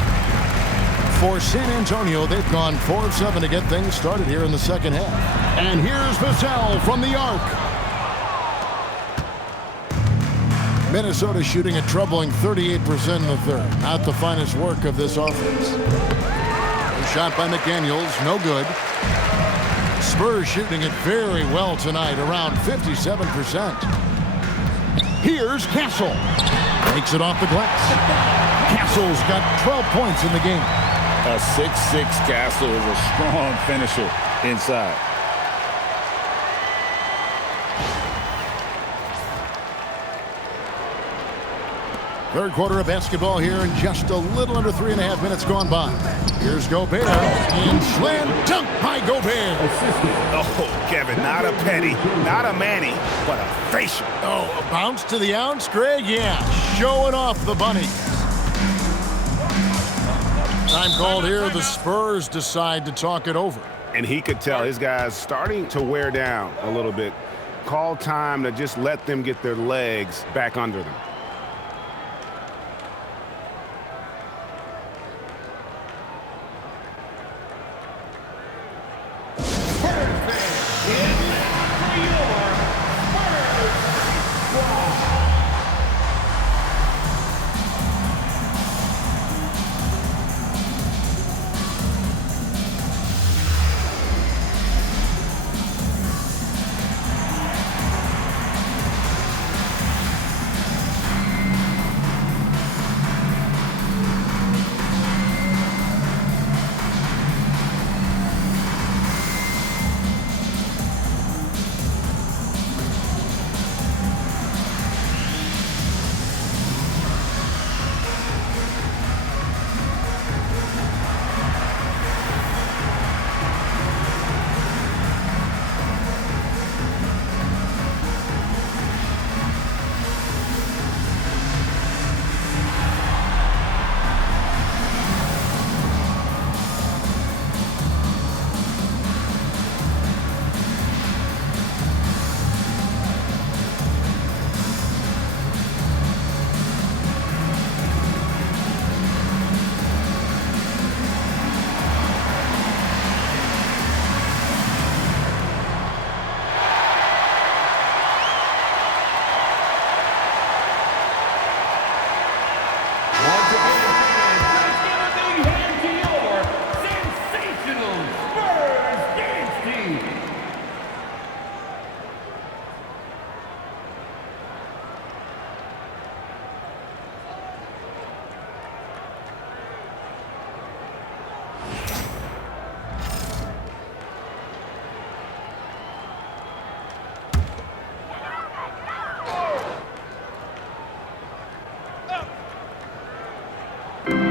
For San Antonio, they've gone 4 of 7 to get things started here in the second half. And here's Vassell from the arc. Minnesota shooting a troubling 38% in the third. Not the finest work of this offense. A shot by McDaniels, no good. Spurs shooting it very well tonight, around 57%. Here's Castle. Takes it off the glass. Castle's got 12 points in the game. A 6'6" Castle is a strong finisher inside. Third quarter of basketball here, and just a little under 3.5 minutes gone by. Here's Gobert, and slam dunk by Gobert. Oh, Kevin, not a penny, not a Manny, but a facial. Oh, a bounce to the ounce, Greg? Yeah, showing off the bunnies. Time called here. The Spurs decide to talk it over. And he could tell his guys starting to wear down a little bit. Call time to just let them get their legs back under them.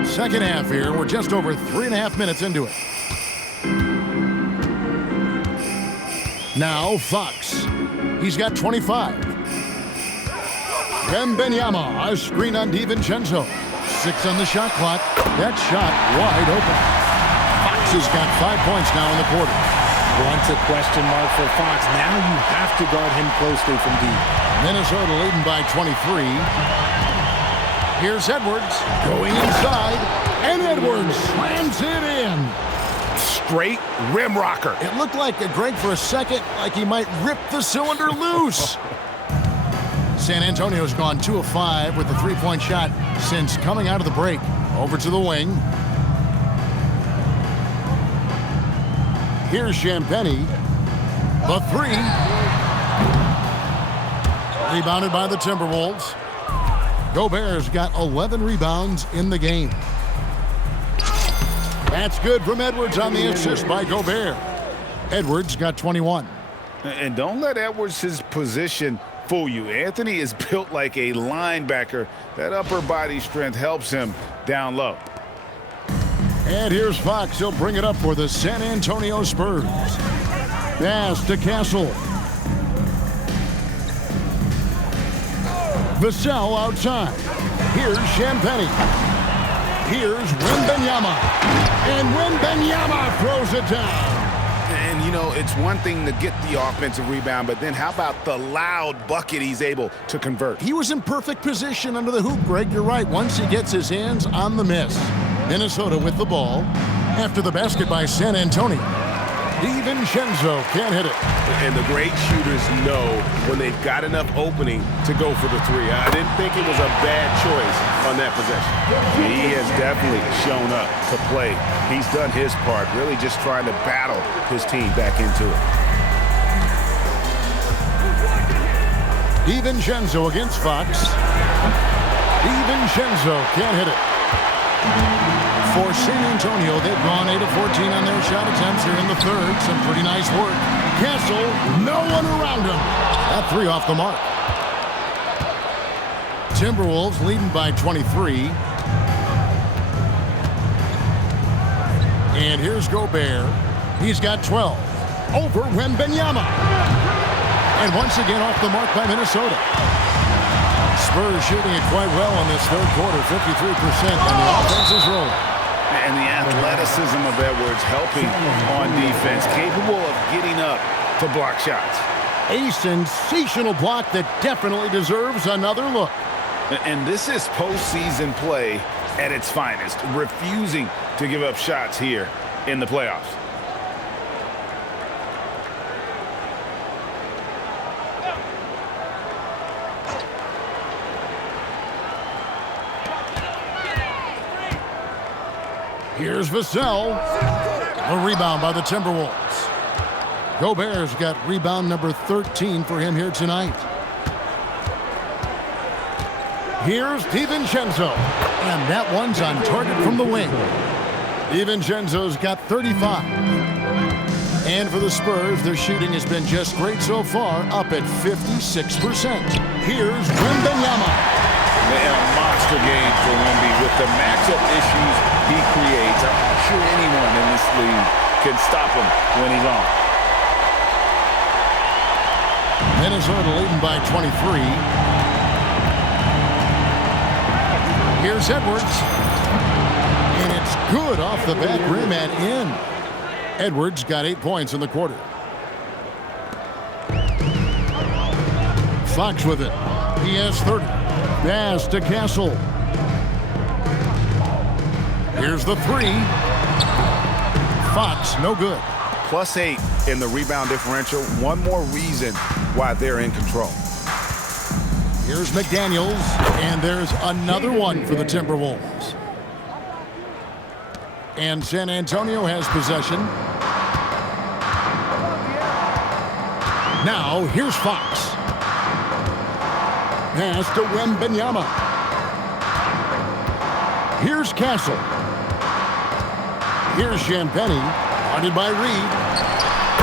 Second half here. We're just over 3.5 minutes into it. Now Fox. He's got 25. Wembanyama, a screen on DiVincenzo. 6 on the shot clock. That shot wide open. Fox has got 5 points now in the quarter. Once a question mark for Fox. Now you have to guard him closely from deep. Minnesota leading by 23. Here's Edwards going inside, and Edwards slams it in. Straight rim rocker. It looked like, Greg, for a second, like he might rip the cylinder loose. San Antonio's gone 2 of 5 with the three-point shot since coming out of the break. Over to the wing. Here's Champagnie. The three. Rebounded by the Timberwolves. Gobert's got 11 rebounds in the game. That's good from Edwards on the assist by Gobert. Edwards got 21. And don't let Edwards' position fool you. Anthony is built like a linebacker. That upper body strength helps him down low. And here's Fox. He'll bring it up for the San Antonio Spurs. Pass to Castle. Vassell outside. Here's Champagnie. Here's Wembanyama. And Wembanyama throws it down. And, you know, it's one thing to get the offensive rebound, but then how about the loud bucket he's able to convert? He was in perfect position under the hoop, Greg. You're right. Once he gets his hands on the miss. Minnesota with the ball after the basket by San Antonio. DiVincenzo can't hit it. And the great shooters know when they've got enough opening to go for the three. I didn't think it was a bad choice on that possession. He has definitely shown up to play. He's done his part, really just trying to battle his team back into it. DiVincenzo against Fox. DiVincenzo can't hit it. For San Antonio, they've gone 8 of 14 on their shot attempts here in the third. Some pretty nice work. Castle, no one around him. That three off the mark. Timberwolves leading by 23. And here's Gobert. He's got 12. Over Wembanyama. And once again off the mark by Minnesota. Spurs shooting it quite well in this third quarter, 53%, and the offense is rolling. And the athleticism of Edwards helping on defense, capable of getting up to block shots. A sensational block that definitely deserves another look. And this is postseason play at its finest, refusing to give up shots here in the playoffs. Here's Vassell. A rebound by the Timberwolves. Gobert's got rebound number 13 for him here tonight. Here's DiVincenzo. And that one's on target from the wing. DiVincenzo's got 35. And for the Spurs, their shooting has been just great so far, up at 56%. Here's Wembanyama. And a monster game for Wemby with the matchup issues he creates. I'm not sure anyone in this league can stop him when he's on. Minnesota leading by 23. Here's Edwards. And it's good off the back rim and in. Edwards got 8 points in the quarter. Fox with it. He has 30. Pass to Castle. Here's the three. Fox, no good. +8 in the rebound differential. One more reason why they're in control. Here's McDaniels, and there's another one for the Timberwolves. And San Antonio has possession. Now, here's Fox. Pass to Wembanyama. Here's Castle. Here's Champagny, guarded by Reed.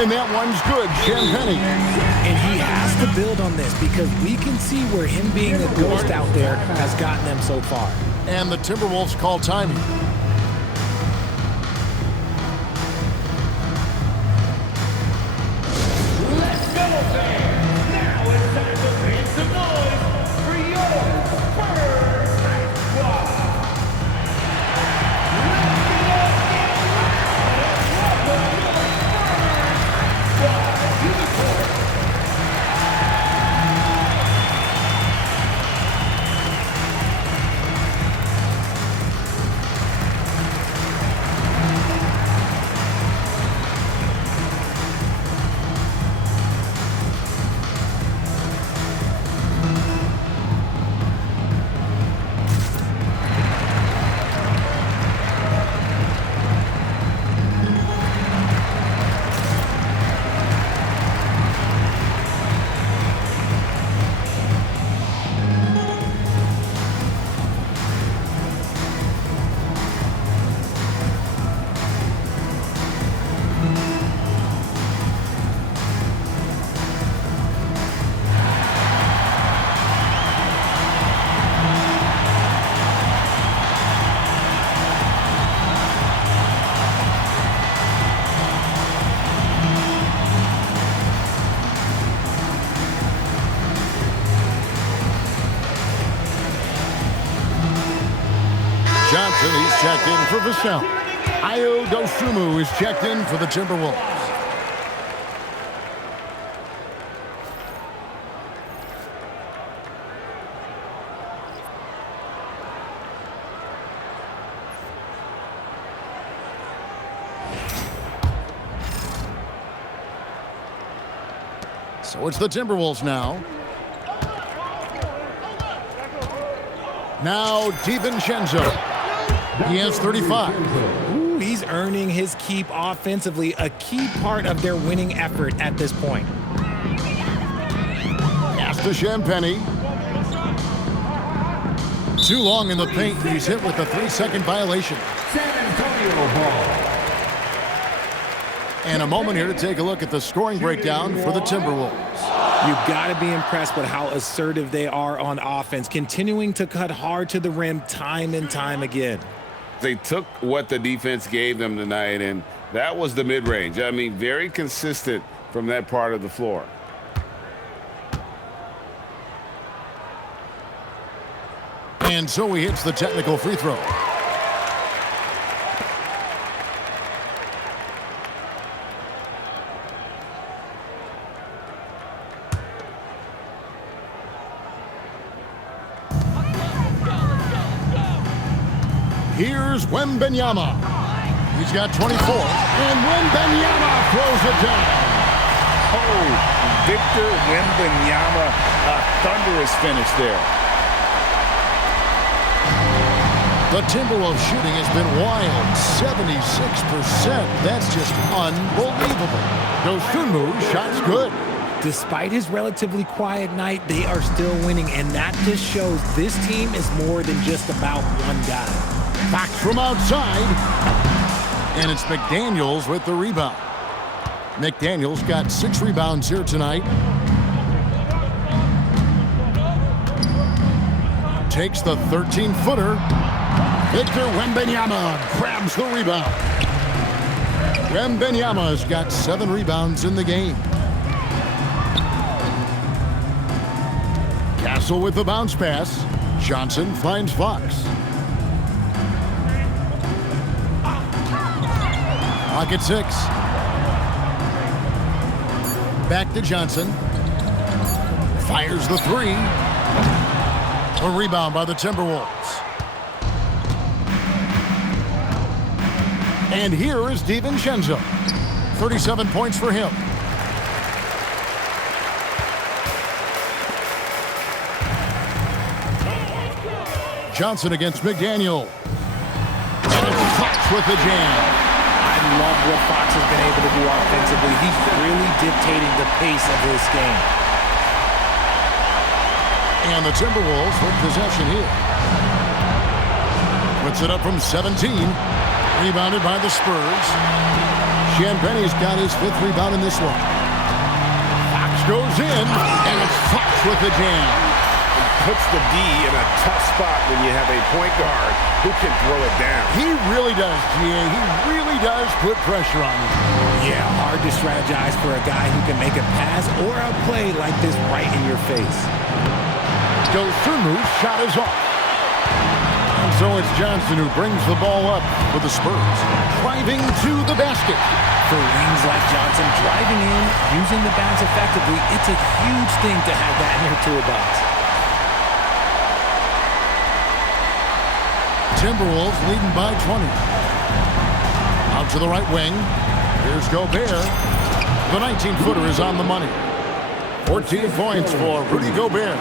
And that one's good, Champagny. And he has to build on this because we can see where him being a ghost out there has gotten them so far. And the Timberwolves call timing. Let's go, fans! Now it's time to make some noise for your first night squad. Let's get up, welcome your first squad to the court. Johnson, he's checked in for Vassell. Ayo Dosunmu is checked in for the Timberwolves. So it's the Timberwolves now. Now DiVincenzo. He has 35. Ooh, he's earning his keep offensively, a key part of their winning effort at this point. Pass to Champagnie. Too long in the paint. He's hit with a 3-second violation. San Antonio ball. And a moment here to take a look at the scoring breakdown for the Timberwolves. You've got to be impressed with how assertive they are on offense, continuing to cut hard to the rim time and time again. They took what the defense gave them tonight, and that was the mid-range. I mean, very consistent from that part of the floor. And so he hits the technical free throw. Here's Wembanyama. He's got 24. And Wembanyama throws it down. Oh, Victor Wembanyama, a thunderous finish there. The Timberwolves shooting has been wild, 76%. That's just unbelievable. Dosunmu's shot's good. Despite his relatively quiet night, they are still winning, and that just shows this team is more than just about one guy. Fox from outside. And it's McDaniels with the rebound. McDaniels got 6 rebounds here tonight. Takes the 13-footer. Victor Wembanyama grabs the rebound. Wembanyama's got 7 rebounds in the game. Castle with the bounce pass. Johnson finds Fox. Clock at 6. Back to Johnson. Fires the 3. A rebound by the Timberwolves. And here is DiVincenzo. 37 points for him. Johnson against McDaniel. And it's Fox with the jam. I love what Fox has been able to do offensively. He's really dictating the pace of this game. And the Timberwolves with possession here. Puts it up from 17. Rebounded by the Spurs. Champagnie's got his 5th rebound in this one. Fox goes in, and it's Fox with the jam. Puts the D in a tough spot when you have a point guard who can throw it down. He really does, GA. He really does put pressure on you. Yeah, hard to strategize for a guy who can make a pass or a play like this right in your face. Dosunmu's shot is off. And so it's Johnson who brings the ball up for the Spurs. Driving to the basket. For wings like Johnson, driving in, using the bounce effectively, it's a huge thing to have that in your toolbox. Timberwolves leading by 20. Out to the right wing. Here's Gobert. The 19-footer is on the money. 14 points for Rudy Gobert.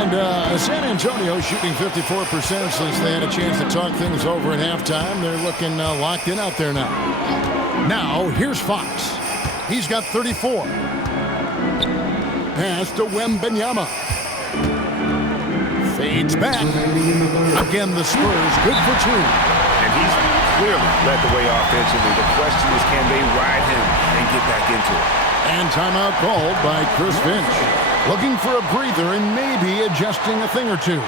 And San Antonio shooting 54% since they had a chance to talk things over at halftime. They're looking locked in out there now. Now, here's Fox. He's got 34. Pass to Wembanyama. Fades back. Again, the Spurs good for 2. And he's clearly led the way offensively. The question is, can they ride him and get back into it? And timeout called by Chris Finch. Looking for a breather and maybe adjusting a thing or two.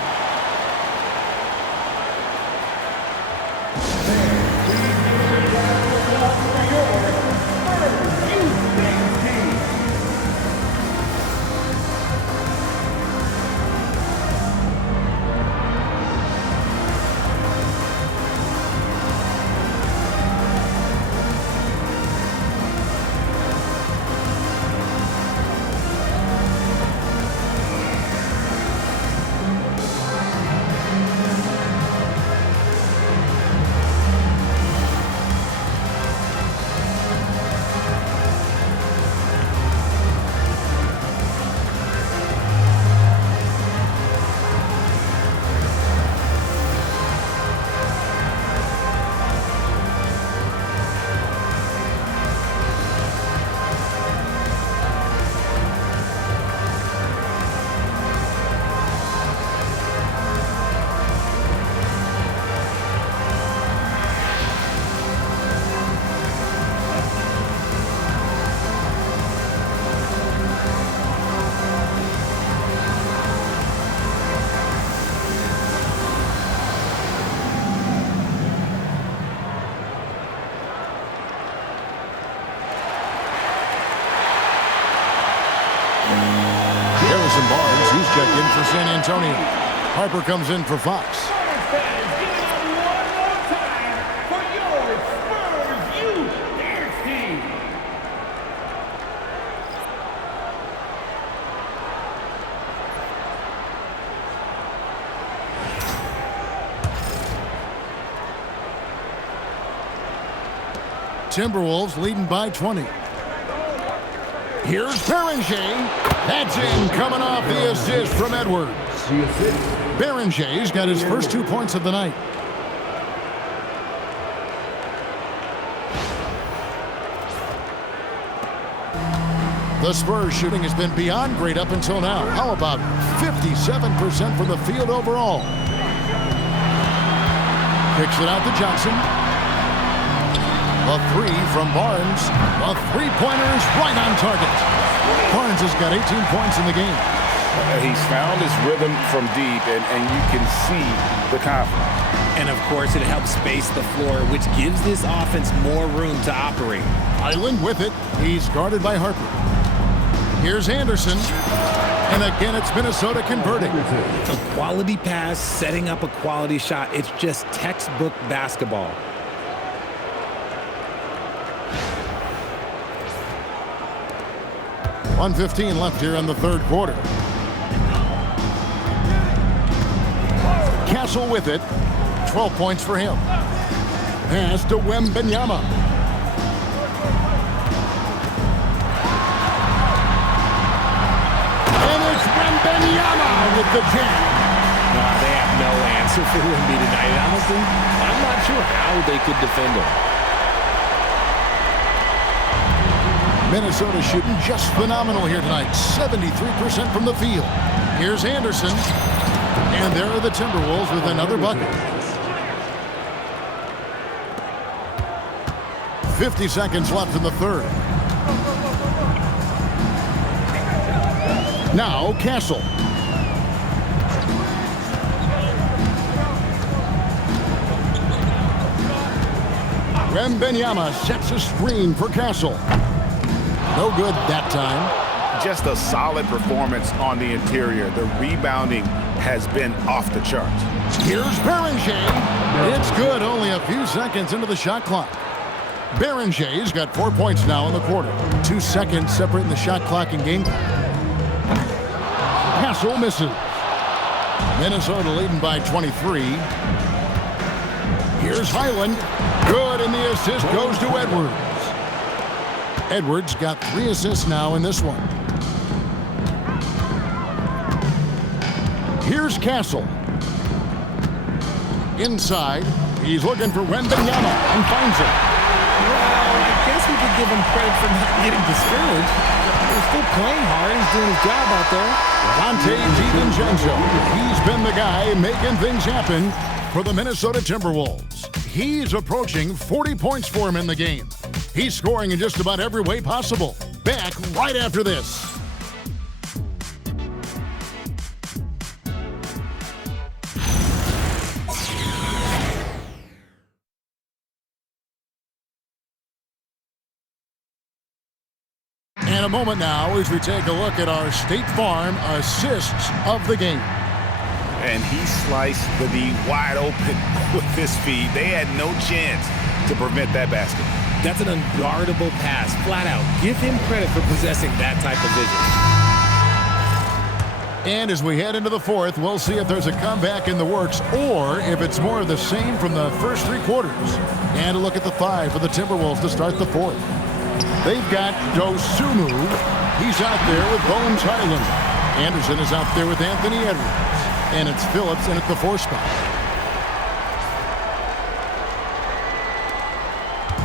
Harrison Barnes, he's checked in for San Antonio. Harper comes in for Fox. Timberwolves leading by 20. Here's Beringer. That's in, coming off the assist from Edwards. Berenger's got his first 2 points of the night. The Spurs shooting has been beyond great up until now. How about 57% from the field overall? Kicks it out to Johnson. A three from Barnes. A three-pointer is right on target. Barnes has got 18 points in the game. He's found his rhythm from deep, and you can see the confidence. And, of course, it helps space the floor, which gives this offense more room to operate. Island with it. He's guarded by Harper. Here's Anderson. And again, it's Minnesota converting. A quality pass, setting up a quality shot. It's just textbook basketball. .115 left here in the third quarter. Castle with it. 12 points for him. Pass to Wembanyama. And it's Wembanyama with the jam. They have no answer for Wemby tonight. Honestly, I'm not sure how they could defend him. Minnesota shooting just phenomenal here tonight. 73% from the field. Here's Anderson. And there are the Timberwolves with another bucket. 50 seconds left in the third. Now Castle. Wembanyama sets a screen for Castle. No good that time. Just a solid performance on the interior. The rebounding has been off the charts. Here's Beringer. It's good, only a few seconds into the shot clock. Berenger's got 4 points now in the quarter. 2 seconds separating the shot clock and game clock. Castle misses. Minnesota leading by 23. Here's Highland. Good, and the assist goes to Edwards. Edwards got 3 assists now in this one. Here's Castle. Inside, he's looking for Wembanyama and finds it. Well, I guess we could give him credit for not getting discouraged. He's still playing hard. He's doing his job out there. Donte DiVincenzo. He's been the guy making things happen for the Minnesota Timberwolves. He's approaching 40 points for him in the game. He's scoring in just about every way possible. Back right after this. And a moment now as we take a look at our State Farm assists of the game. And he sliced the D wide open with his feet. They had no chance to prevent that basket. That's an unguardable pass, flat out. Give him credit for possessing that type of vision. And as we head into the fourth, we'll see if there's a comeback in the works or if it's more of the same from the first 3 quarters. And a look at the 5 for the Timberwolves to start the fourth. They've got Dosunmu. He's out there with Bones Highland. Anderson is out there with Anthony Edwards. And it's Phillips in at the 4 spot.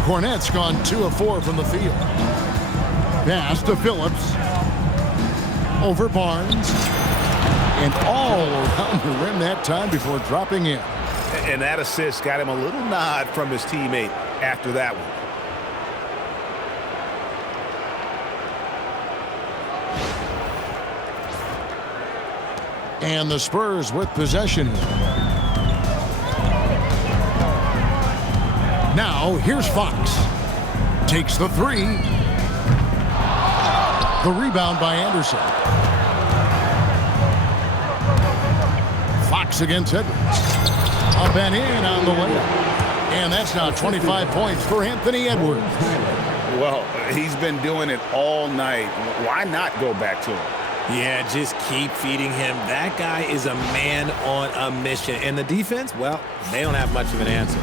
Cornette's gone 2 of 4 from the field. Pass to Phillips. Over Barnes. And all around the rim that time before dropping in. And that assist got him a little nod from his teammate after that one. And the Spurs with possession. Now, here's Fox. Takes the 3. The rebound by Anderson. Fox against Edwards. Up and in on the layup. And that's now 25 points for Anthony Edwards. Well, he's been doing it all night. Why not go back to him? Yeah, just keep feeding him. That guy is a man on a mission. And the defense, well, they don't have much of an answer.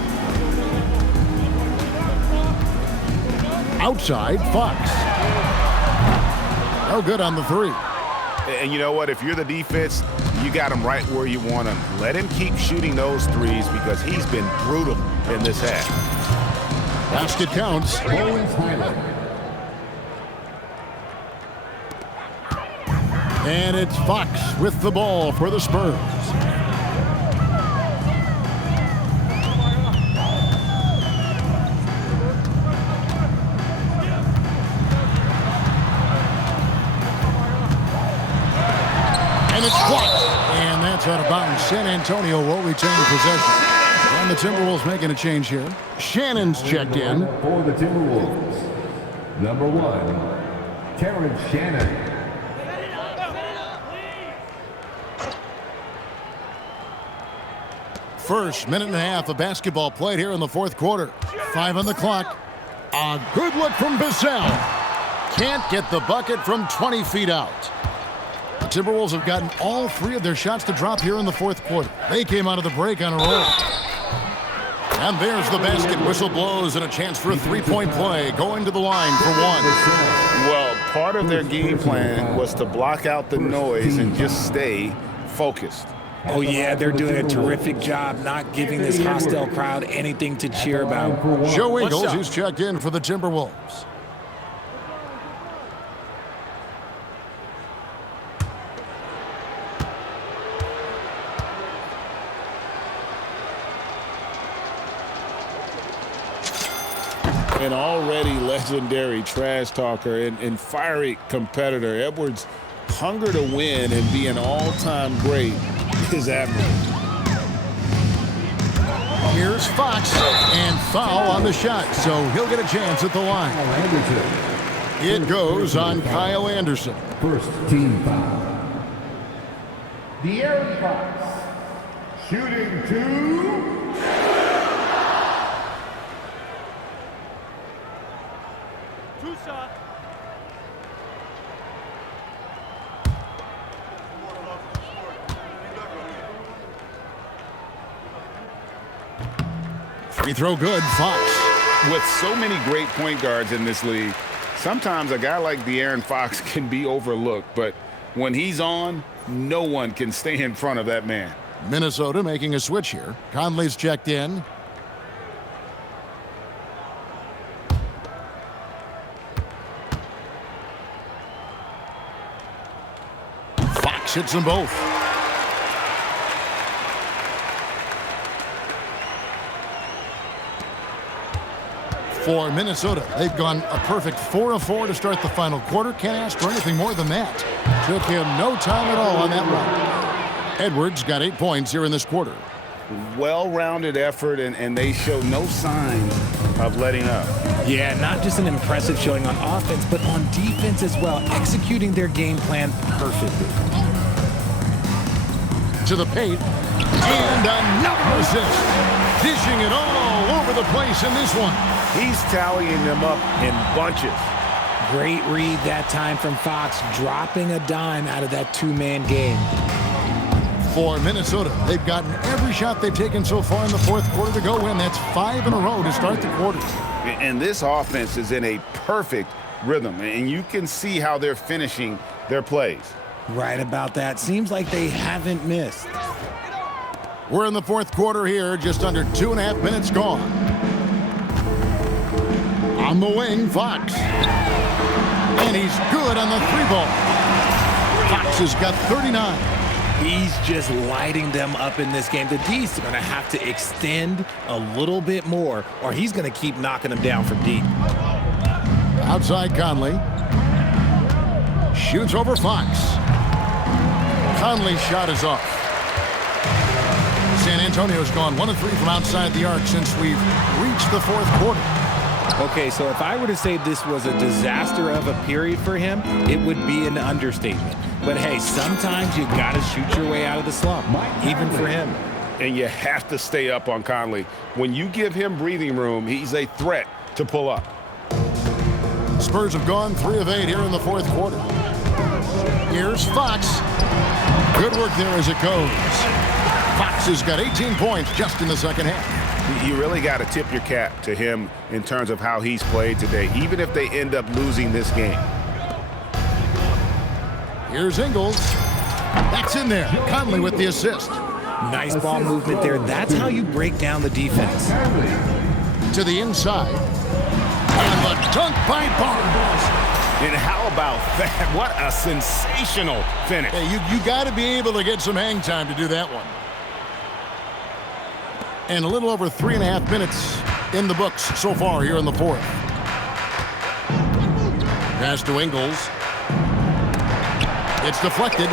Outside, Fox. No good on the three. And you know what? If you're the defense, you got him right where you want him. Let him keep shooting those threes because he's been brutal in this half. Basket counts. And it's Fox with the ball for the Spurs. And it's blocked. And that's out of bounds. San Antonio will retain possession. And the Timberwolves making a change here. Shannon's checked in. For the Timberwolves, number 1, Terrence Shannon. First minute and a half of basketball played here in the fourth quarter. 5 on the clock. A good look from Bissell. Can't get the bucket from 20 feet out. The Timberwolves have gotten all 3 of their shots to drop here in the fourth quarter. They came out of the break on a roll. And there's the basket. Whistle blows and a chance for a three-point play. Going to the line for 1. Well, part of their game plan was to block out the noise and just stay focused. Oh, yeah, they're doing a terrific job not giving this hostile crowd anything to cheer about. Joe Ingles, who's checked in for the Timberwolves. An already legendary trash talker and fiery competitor, Edwards' hunger to win and be an all-time great is admirable. Here's Fox, and foul on the shot, so he'll get a chance at the line. It goes on Kyle Anderson. First team foul. De'Aaron Fox, shooting 2. Free throw good, Fox. With so many great point guards in this league, sometimes a guy like De'Aaron Fox can be overlooked, but when he's on, no one can stay in front of that man. Minnesota making a switch here. Conley's checked in. Fox hits them both. For Minnesota, they've gone a perfect 4 of 4 to start the final quarter. Can't ask for anything more than that. Took him no time at all on that run. Edwards got 8 points here in this quarter. Well-rounded effort, and they show no signs of letting up. Yeah, not just an impressive showing on offense, but on defense as well, executing their game plan perfectly. To the paint, and another assist. Dishing it all over the place in this one. He's tallying them up in bunches. Great read that time from Fox, dropping a dime out of that 2-man game. For Minnesota, they've gotten every shot they've taken so far in the fourth quarter to go in. That's 5 in a row to start the quarter. And this offense is in a perfect rhythm, and you can see how they're finishing their plays. Right about that. Seems like they haven't missed. We're in the fourth quarter here, just under 2.5 minutes gone. On the wing, Fox. And he's good on the 3-ball. Fox has got 39. He's just lighting them up in this game. The D's are going to have to extend a little bit more, or he's going to keep knocking them down from deep. Outside Conley. Shoots over Fox. Conley's shot is off. San Antonio's gone 1 of 3 from outside the arc since we've reached the fourth quarter. Okay, so if I were to say this was a disaster of a period for him, it would be an understatement. But hey, sometimes you got to shoot your way out of the slump, even for him. And you have to stay up on Conley. When you give him breathing room, he's a threat to pull up. Spurs have gone 3 of 8 here in the fourth quarter. Here's Fox. Good work there as it goes. Fox has got 18 points just in the second half. You really got to tip your cap to him in terms of how he's played today, even if they end up losing this game. Here's Ingles. That's in there. Conley with the assist. Nice ball movement there. That's how you break down the defense. To the inside. And the dunk by Barnes. And how about that? What a sensational finish. Hey, you got to be able to get some hang time to do that one. And a little over 3.5 minutes in the books so far here in the fourth. Pass to Ingles. It's deflected.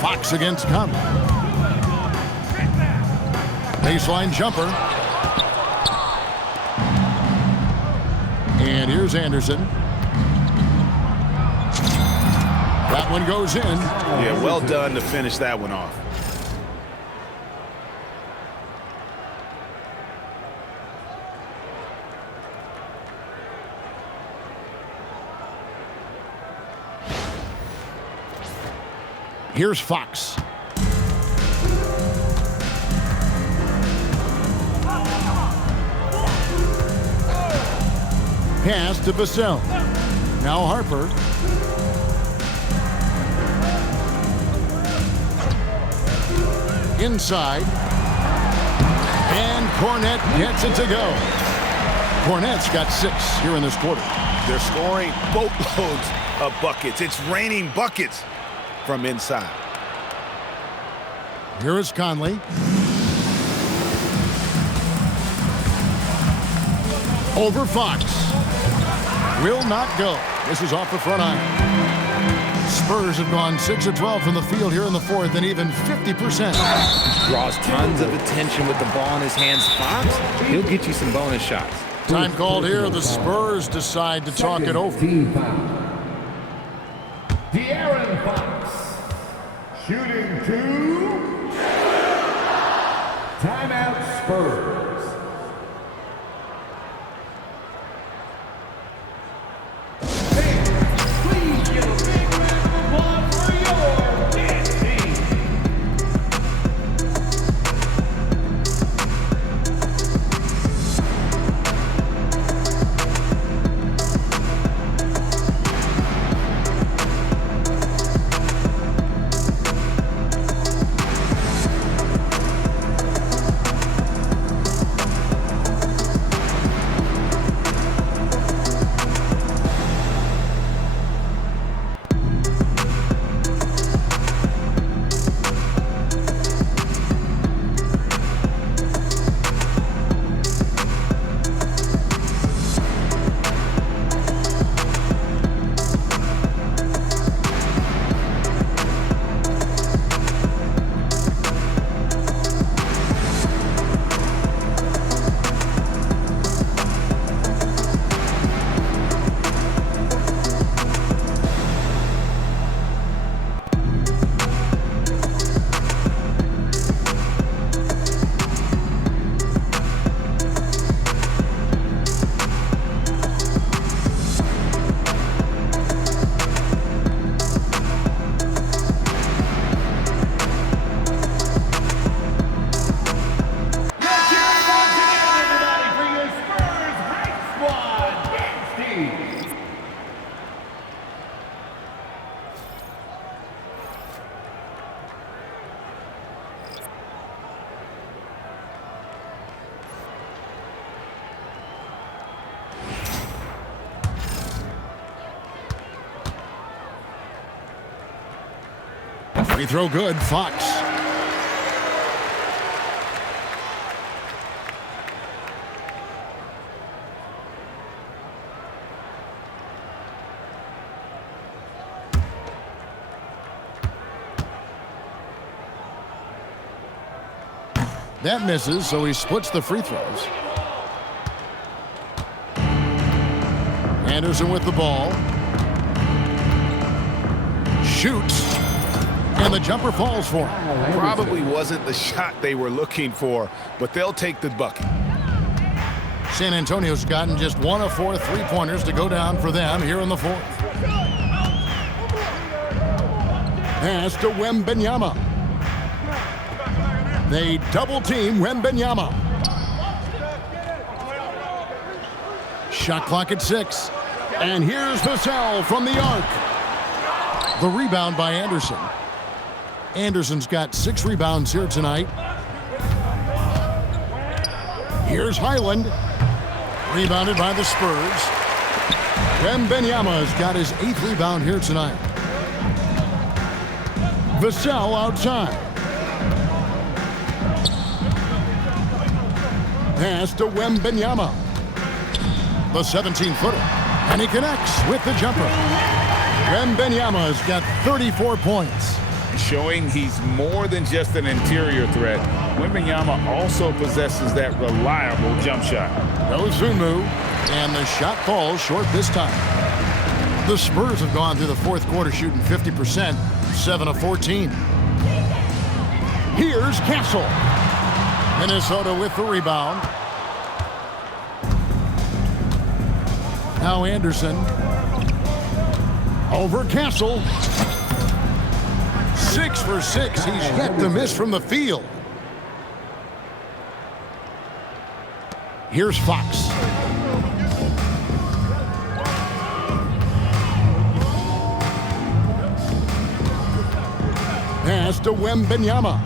Fox against Conley. Baseline jumper. And here's Anderson. That one goes in. Yeah, well done to finish that one off. Here's Fox. Pass to Vassell. Now Harper. Inside. And Cornette gets it to go. Cornette's got 6 here in this quarter. They're scoring boatloads of buckets. It's raining buckets from inside. Here is Conley. Over Fox. Will not go. This is off the front iron. Spurs have gone 6 of 12 from the field here in the fourth, and even 50%. Draws tons of attention with the ball in his hands. Fox, he'll get you some bonus shots. Time called here. The Spurs decide to talk it over. De'Aaron Fox, shooting 2. Timeout Spurs. Please give a big round of applause for your dance team. Free throw good. Fox. That misses, so he splits the free throws. Anderson with the ball. shoots, and the jumper falls for him. Probably wasn't the shot they were looking for, but they'll take the bucket. San Antonio's gotten just 1 of 4 3-pointers to go down for them here in the fourth. Pass to Wembanyama. They double-team Wembanyama. Shot clock at 6. And here's Vassell from the arc. The rebound by Anderson. Anderson's got 6 rebounds here tonight. Here's Highland. Rebounded by the Spurs. Wembanyama has got his 8th rebound here tonight. Vassell outside. Pass to Wembanyama. The 17-footer. And he connects with the jumper. Wembanyama has got 34 points. Showing he's more than just an interior threat. Wembanyama also possesses that reliable jump shot. No Zunmu, and the shot falls short this time. The Spurs have gone through the fourth quarter shooting 50%, 7 of 14. Here's Castle. Minnesota with the rebound. Now Anderson. Over Castle. 6 for 6. He's yet to miss from the field. Here's Fox. Pass to Wembanyama.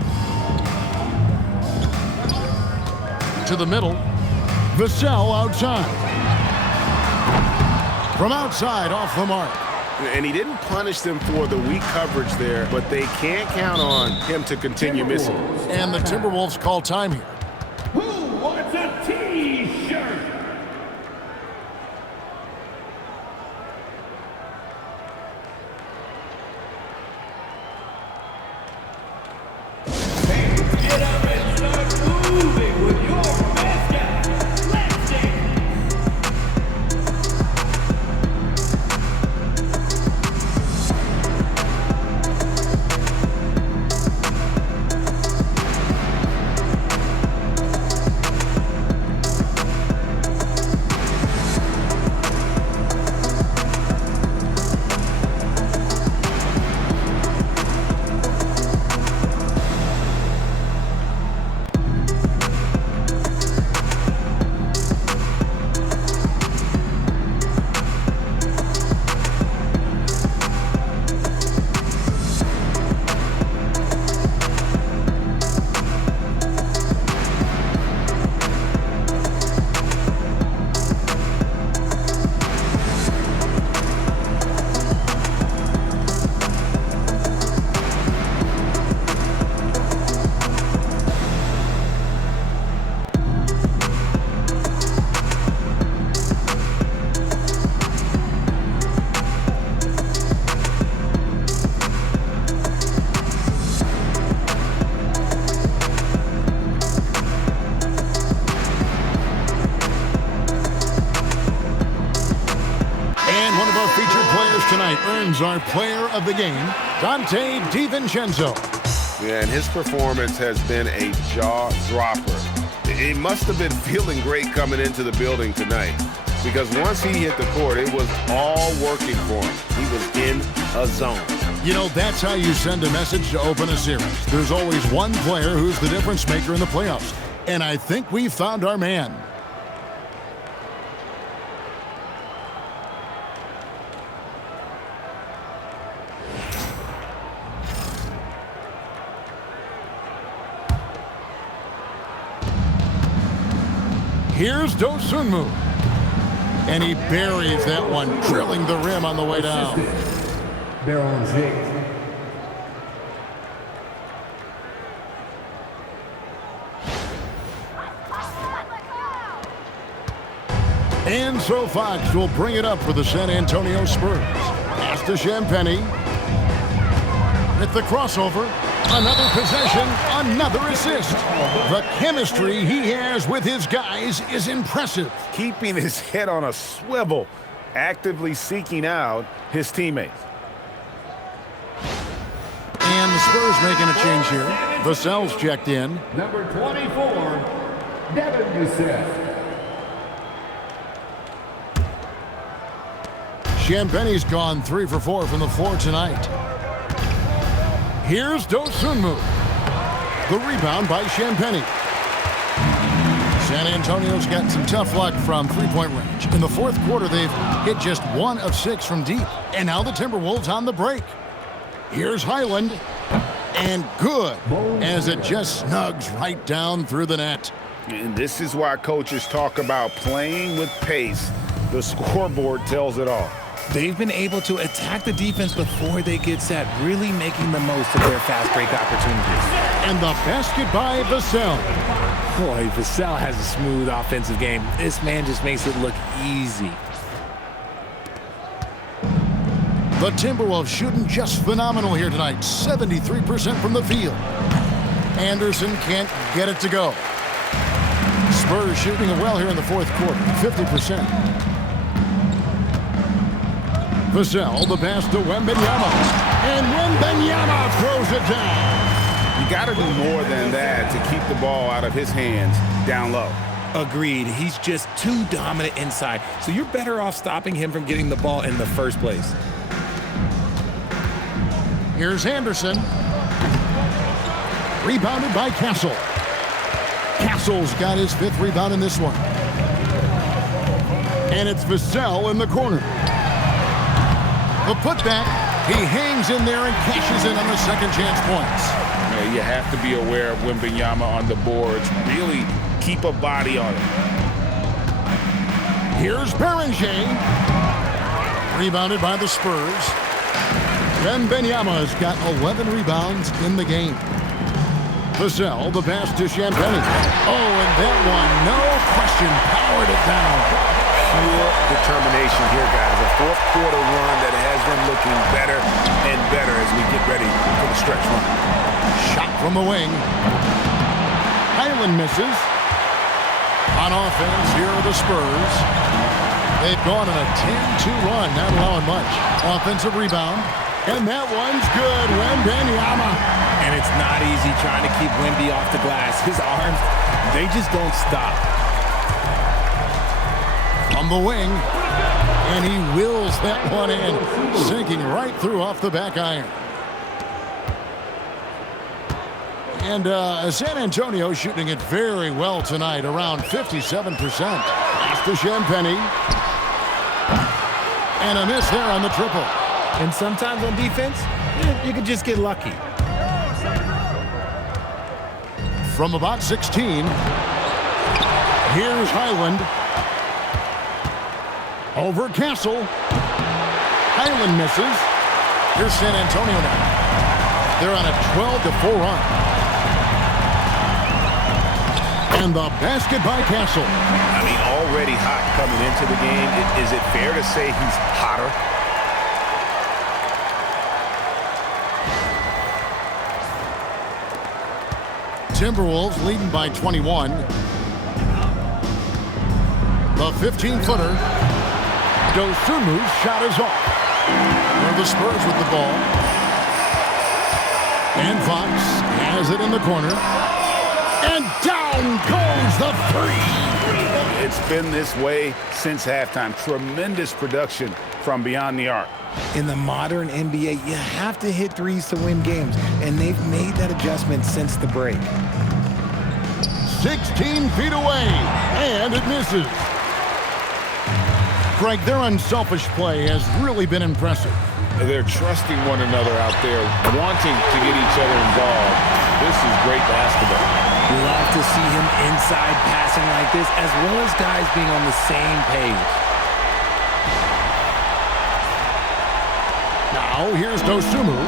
To the middle. Vassell outside. From outside, off the mark. And he didn't punish them for the weak coverage there, but they can't count on him to continue missing. And the Timberwolves call time here. Who wants a T-shirt? Get up and start moving with your mascot. Let's dance. Tonight earns our player of the game, Donte DiVincenzo. Yeah, and his performance has been a jaw-dropper. He must have been feeling great coming into the building tonight, because once he hit the court, it was all working for him. He was in a zone. You know, that's how you send a message to open a series. There's always one player who's the difference maker in the playoffs. And I think we've found our man. Here's Dosunmu. And he buries that one, drilling the rim on the way down. And so Fox will bring it up for the San Antonio Spurs. Pass to Champagnie. With the crossover. Another possession, another assist. The chemistry he has with his guys is impressive. Keeping his head on a swivel, actively seeking out his teammates. Spurs making a change here. Vassell's checked in. Number 24, DiVincenzo. Champagne's gone 3 for 4 from the floor tonight. Here's Dosunmu. The rebound by Champagne. San Antonio's got some tough luck from three-point range. In the fourth quarter, they've hit just 1 of 6 from deep. And now the Timberwolves on the break. Here's Highland. And good, as it just snugs right down through the net. And this is why coaches talk about playing with pace. The scoreboard tells it all. They've been able to attack the defense before they get set, really making the most of their fast break opportunities. And the basket by Vassell. Boy, Vassell has a smooth offensive game. This man just makes it look easy. The Timberwolves shooting just phenomenal here tonight. 73% from the field. Anderson can't get it to go. Spurs shooting it well here in the fourth quarter, 50%. Vassell, the pass to Wembanyama. And Wembanyama throws it down. You got to do more than that to keep the ball out of his hands down low. Agreed. He's just too dominant inside. So you're better off stopping him from getting the ball in the first place. Here's Anderson. Rebounded by Castle. Castle's got his 5th rebound in this one. And it's Vassell in the corner. The putback, he hangs in there and cashes in on the second chance points. Yeah, you have to be aware of Wembanyama on the boards. Really keep a body on him. Here's Beringer. Rebounded by the Spurs. Wembanyama's got 11 rebounds in the game. Vassell, the pass to Champagne. Oh, and that one, no question, powered it down. Pure determination here, guys. A fourth quarter run that has them looking better and better as we get ready for the stretch run. Shot from the wing. Highland misses. On offense, here are the Spurs. They've gone on a 10-2 run, not allowing much. Offensive rebound. And that one's good. Wembanyama. And it's not easy trying to keep Wemby off the glass. His arms, they just don't stop. On the wing, and he wills that one in, sinking right through off the back iron. And San Antonio shooting it very well tonight, around 57%. Pass to Champagne. And a miss there on the triple. And sometimes on defense, you can just get lucky. From about 16, here's Highland. Over Castle. Highland misses. Here's San Antonio now. They're on a 12-4 run. And the basket by Castle. I mean, already hot coming into the game. Is it fair to say he's hotter? Timberwolves leading by 21. The 15-footer. Dosunmu's shot is off. Where the Spurs with the ball. And Fox has it in the corner. And down goes the three. It's been this way since halftime. Tremendous production from beyond the arc. In the modern NBA, you have to hit threes to win games, and they've made that adjustment since the break. 16 feet away, and it misses. Greg, their unselfish play has really been impressive. They're trusting one another out there, wanting to get each other involved. This is great basketball. Love to see him inside passing like this, as well as guys being on the same page. Now, here's Dosunmu.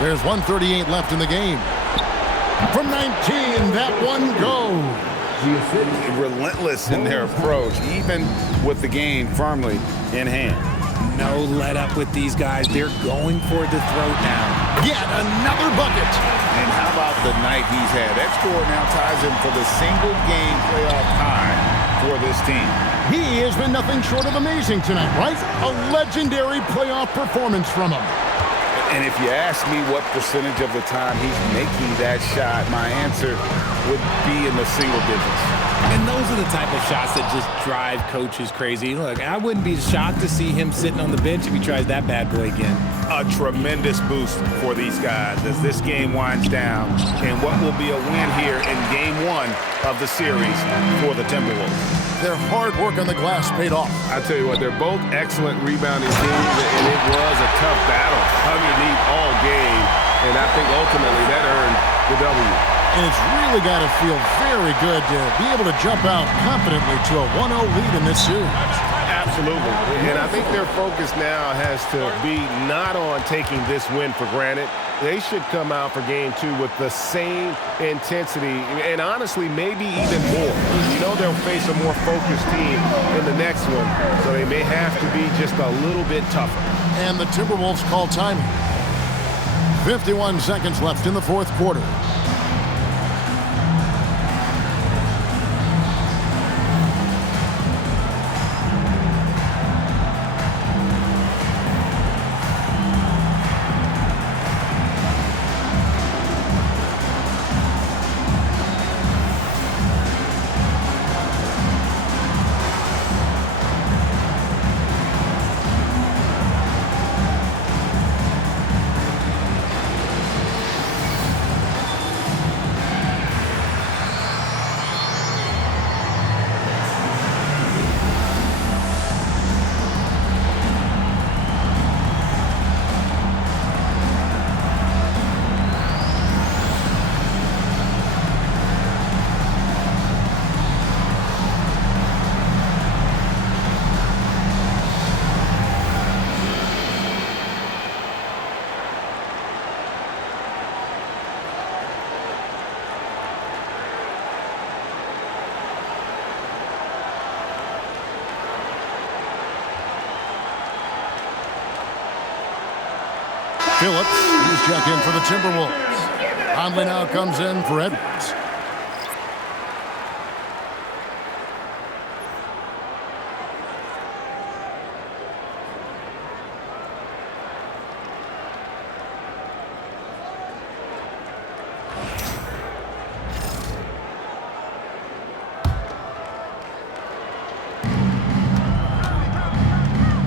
There's 1:38 left in the game. From 19, that one goes. Relentless in their approach, even with the game firmly in hand. No let up with these guys. They're going for the throat now. Yet another bucket. And how about the night he's had? That score now ties him for the single game playoff high for for this team. He has been nothing short of amazing tonight, right? A legendary playoff performance from him. And if you ask me what percentage of the time he's making that shot, my answer would be in the single digits. And those are the type of shots that just drive coaches crazy. Look, I wouldn't be shocked to see him sitting on the bench if he tries that bad boy again. A tremendous boost for these guys as this game winds down and what will be a win here in game 1 of the series for the Timberwolves. Their hard work on the glass paid off. I tell you what, they're both excellent rebounding teams, and it was a tough battle underneath all game, and I think ultimately that earned the W. And it's really got to feel very good to be able to jump out confidently to a 1-0 lead in this series. Absolutely. And I think their focus now has to be not on taking this win for granted. They should come out for game 2 with the same intensity and honestly maybe even more. You know they'll face a more focused team in the next one, so they may have to be just a little bit tougher. And the Timberwolves call timing. 51 seconds left in the fourth quarter. Phillips, he's checked in for the Timberwolves. Conley now comes in for Edwards.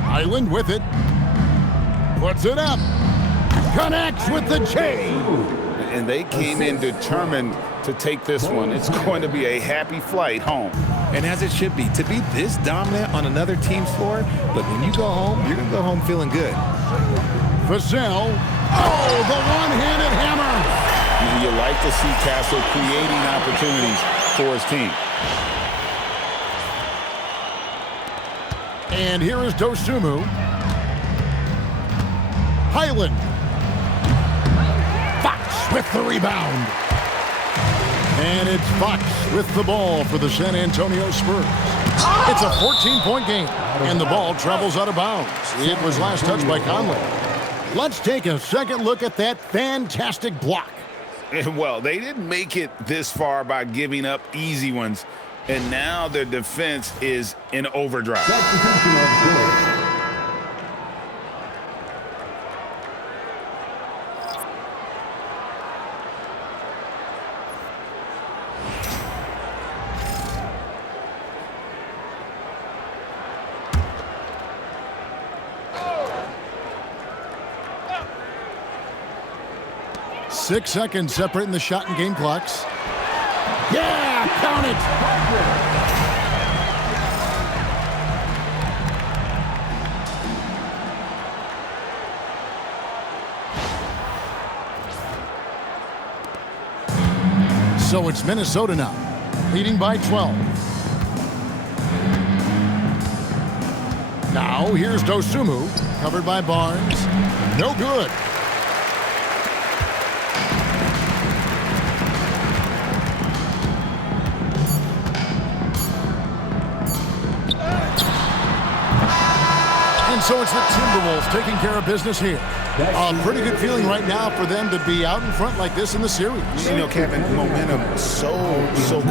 Island with it. Puts it up. Connects with the J. And they came in determined to take this one. It's going to be a happy flight home. And as it should be, to be this dominant on another team's floor, but when you go home, you're going to go home feeling good. Vassell. Oh, the one-handed hammer. You like to see Castle creating opportunities for his team. And here is Dosunmu. Highland. Fox with the rebound. And it's Fox with the ball for the San Antonio Spurs. It's a 14-point game, and the ball travels out of bounds. It was last touched by Conley. Let's take a second look at that fantastic block. And well, they didn't make it this far by giving up easy ones, and now their defense is in overdrive. Six seconds separating the shot and game clocks. Yeah, count it. So it's Minnesota now, leading by 12. Now here's Dosunmu, covered by Barnes. No good. So it's the Timberwolves taking care of business here. A pretty good feeling right now for them to be out in front like this in the series. You know, Kevin, momentum so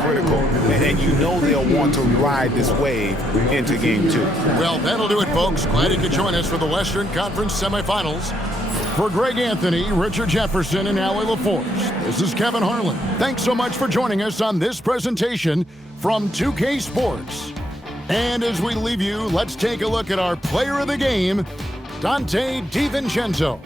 critical, and you know they'll want to ride this wave into Game 2. Well, that'll do it, folks. Glad you could join us for the Western Conference Semifinals. For Greg Anthony, Richard Jefferson, and Allie LaForce, this is Kevin Harlan. Thanks so much for joining us on this presentation from 2K Sports. And as we leave you, let's take a look at our player of the game, Donte DiVincenzo.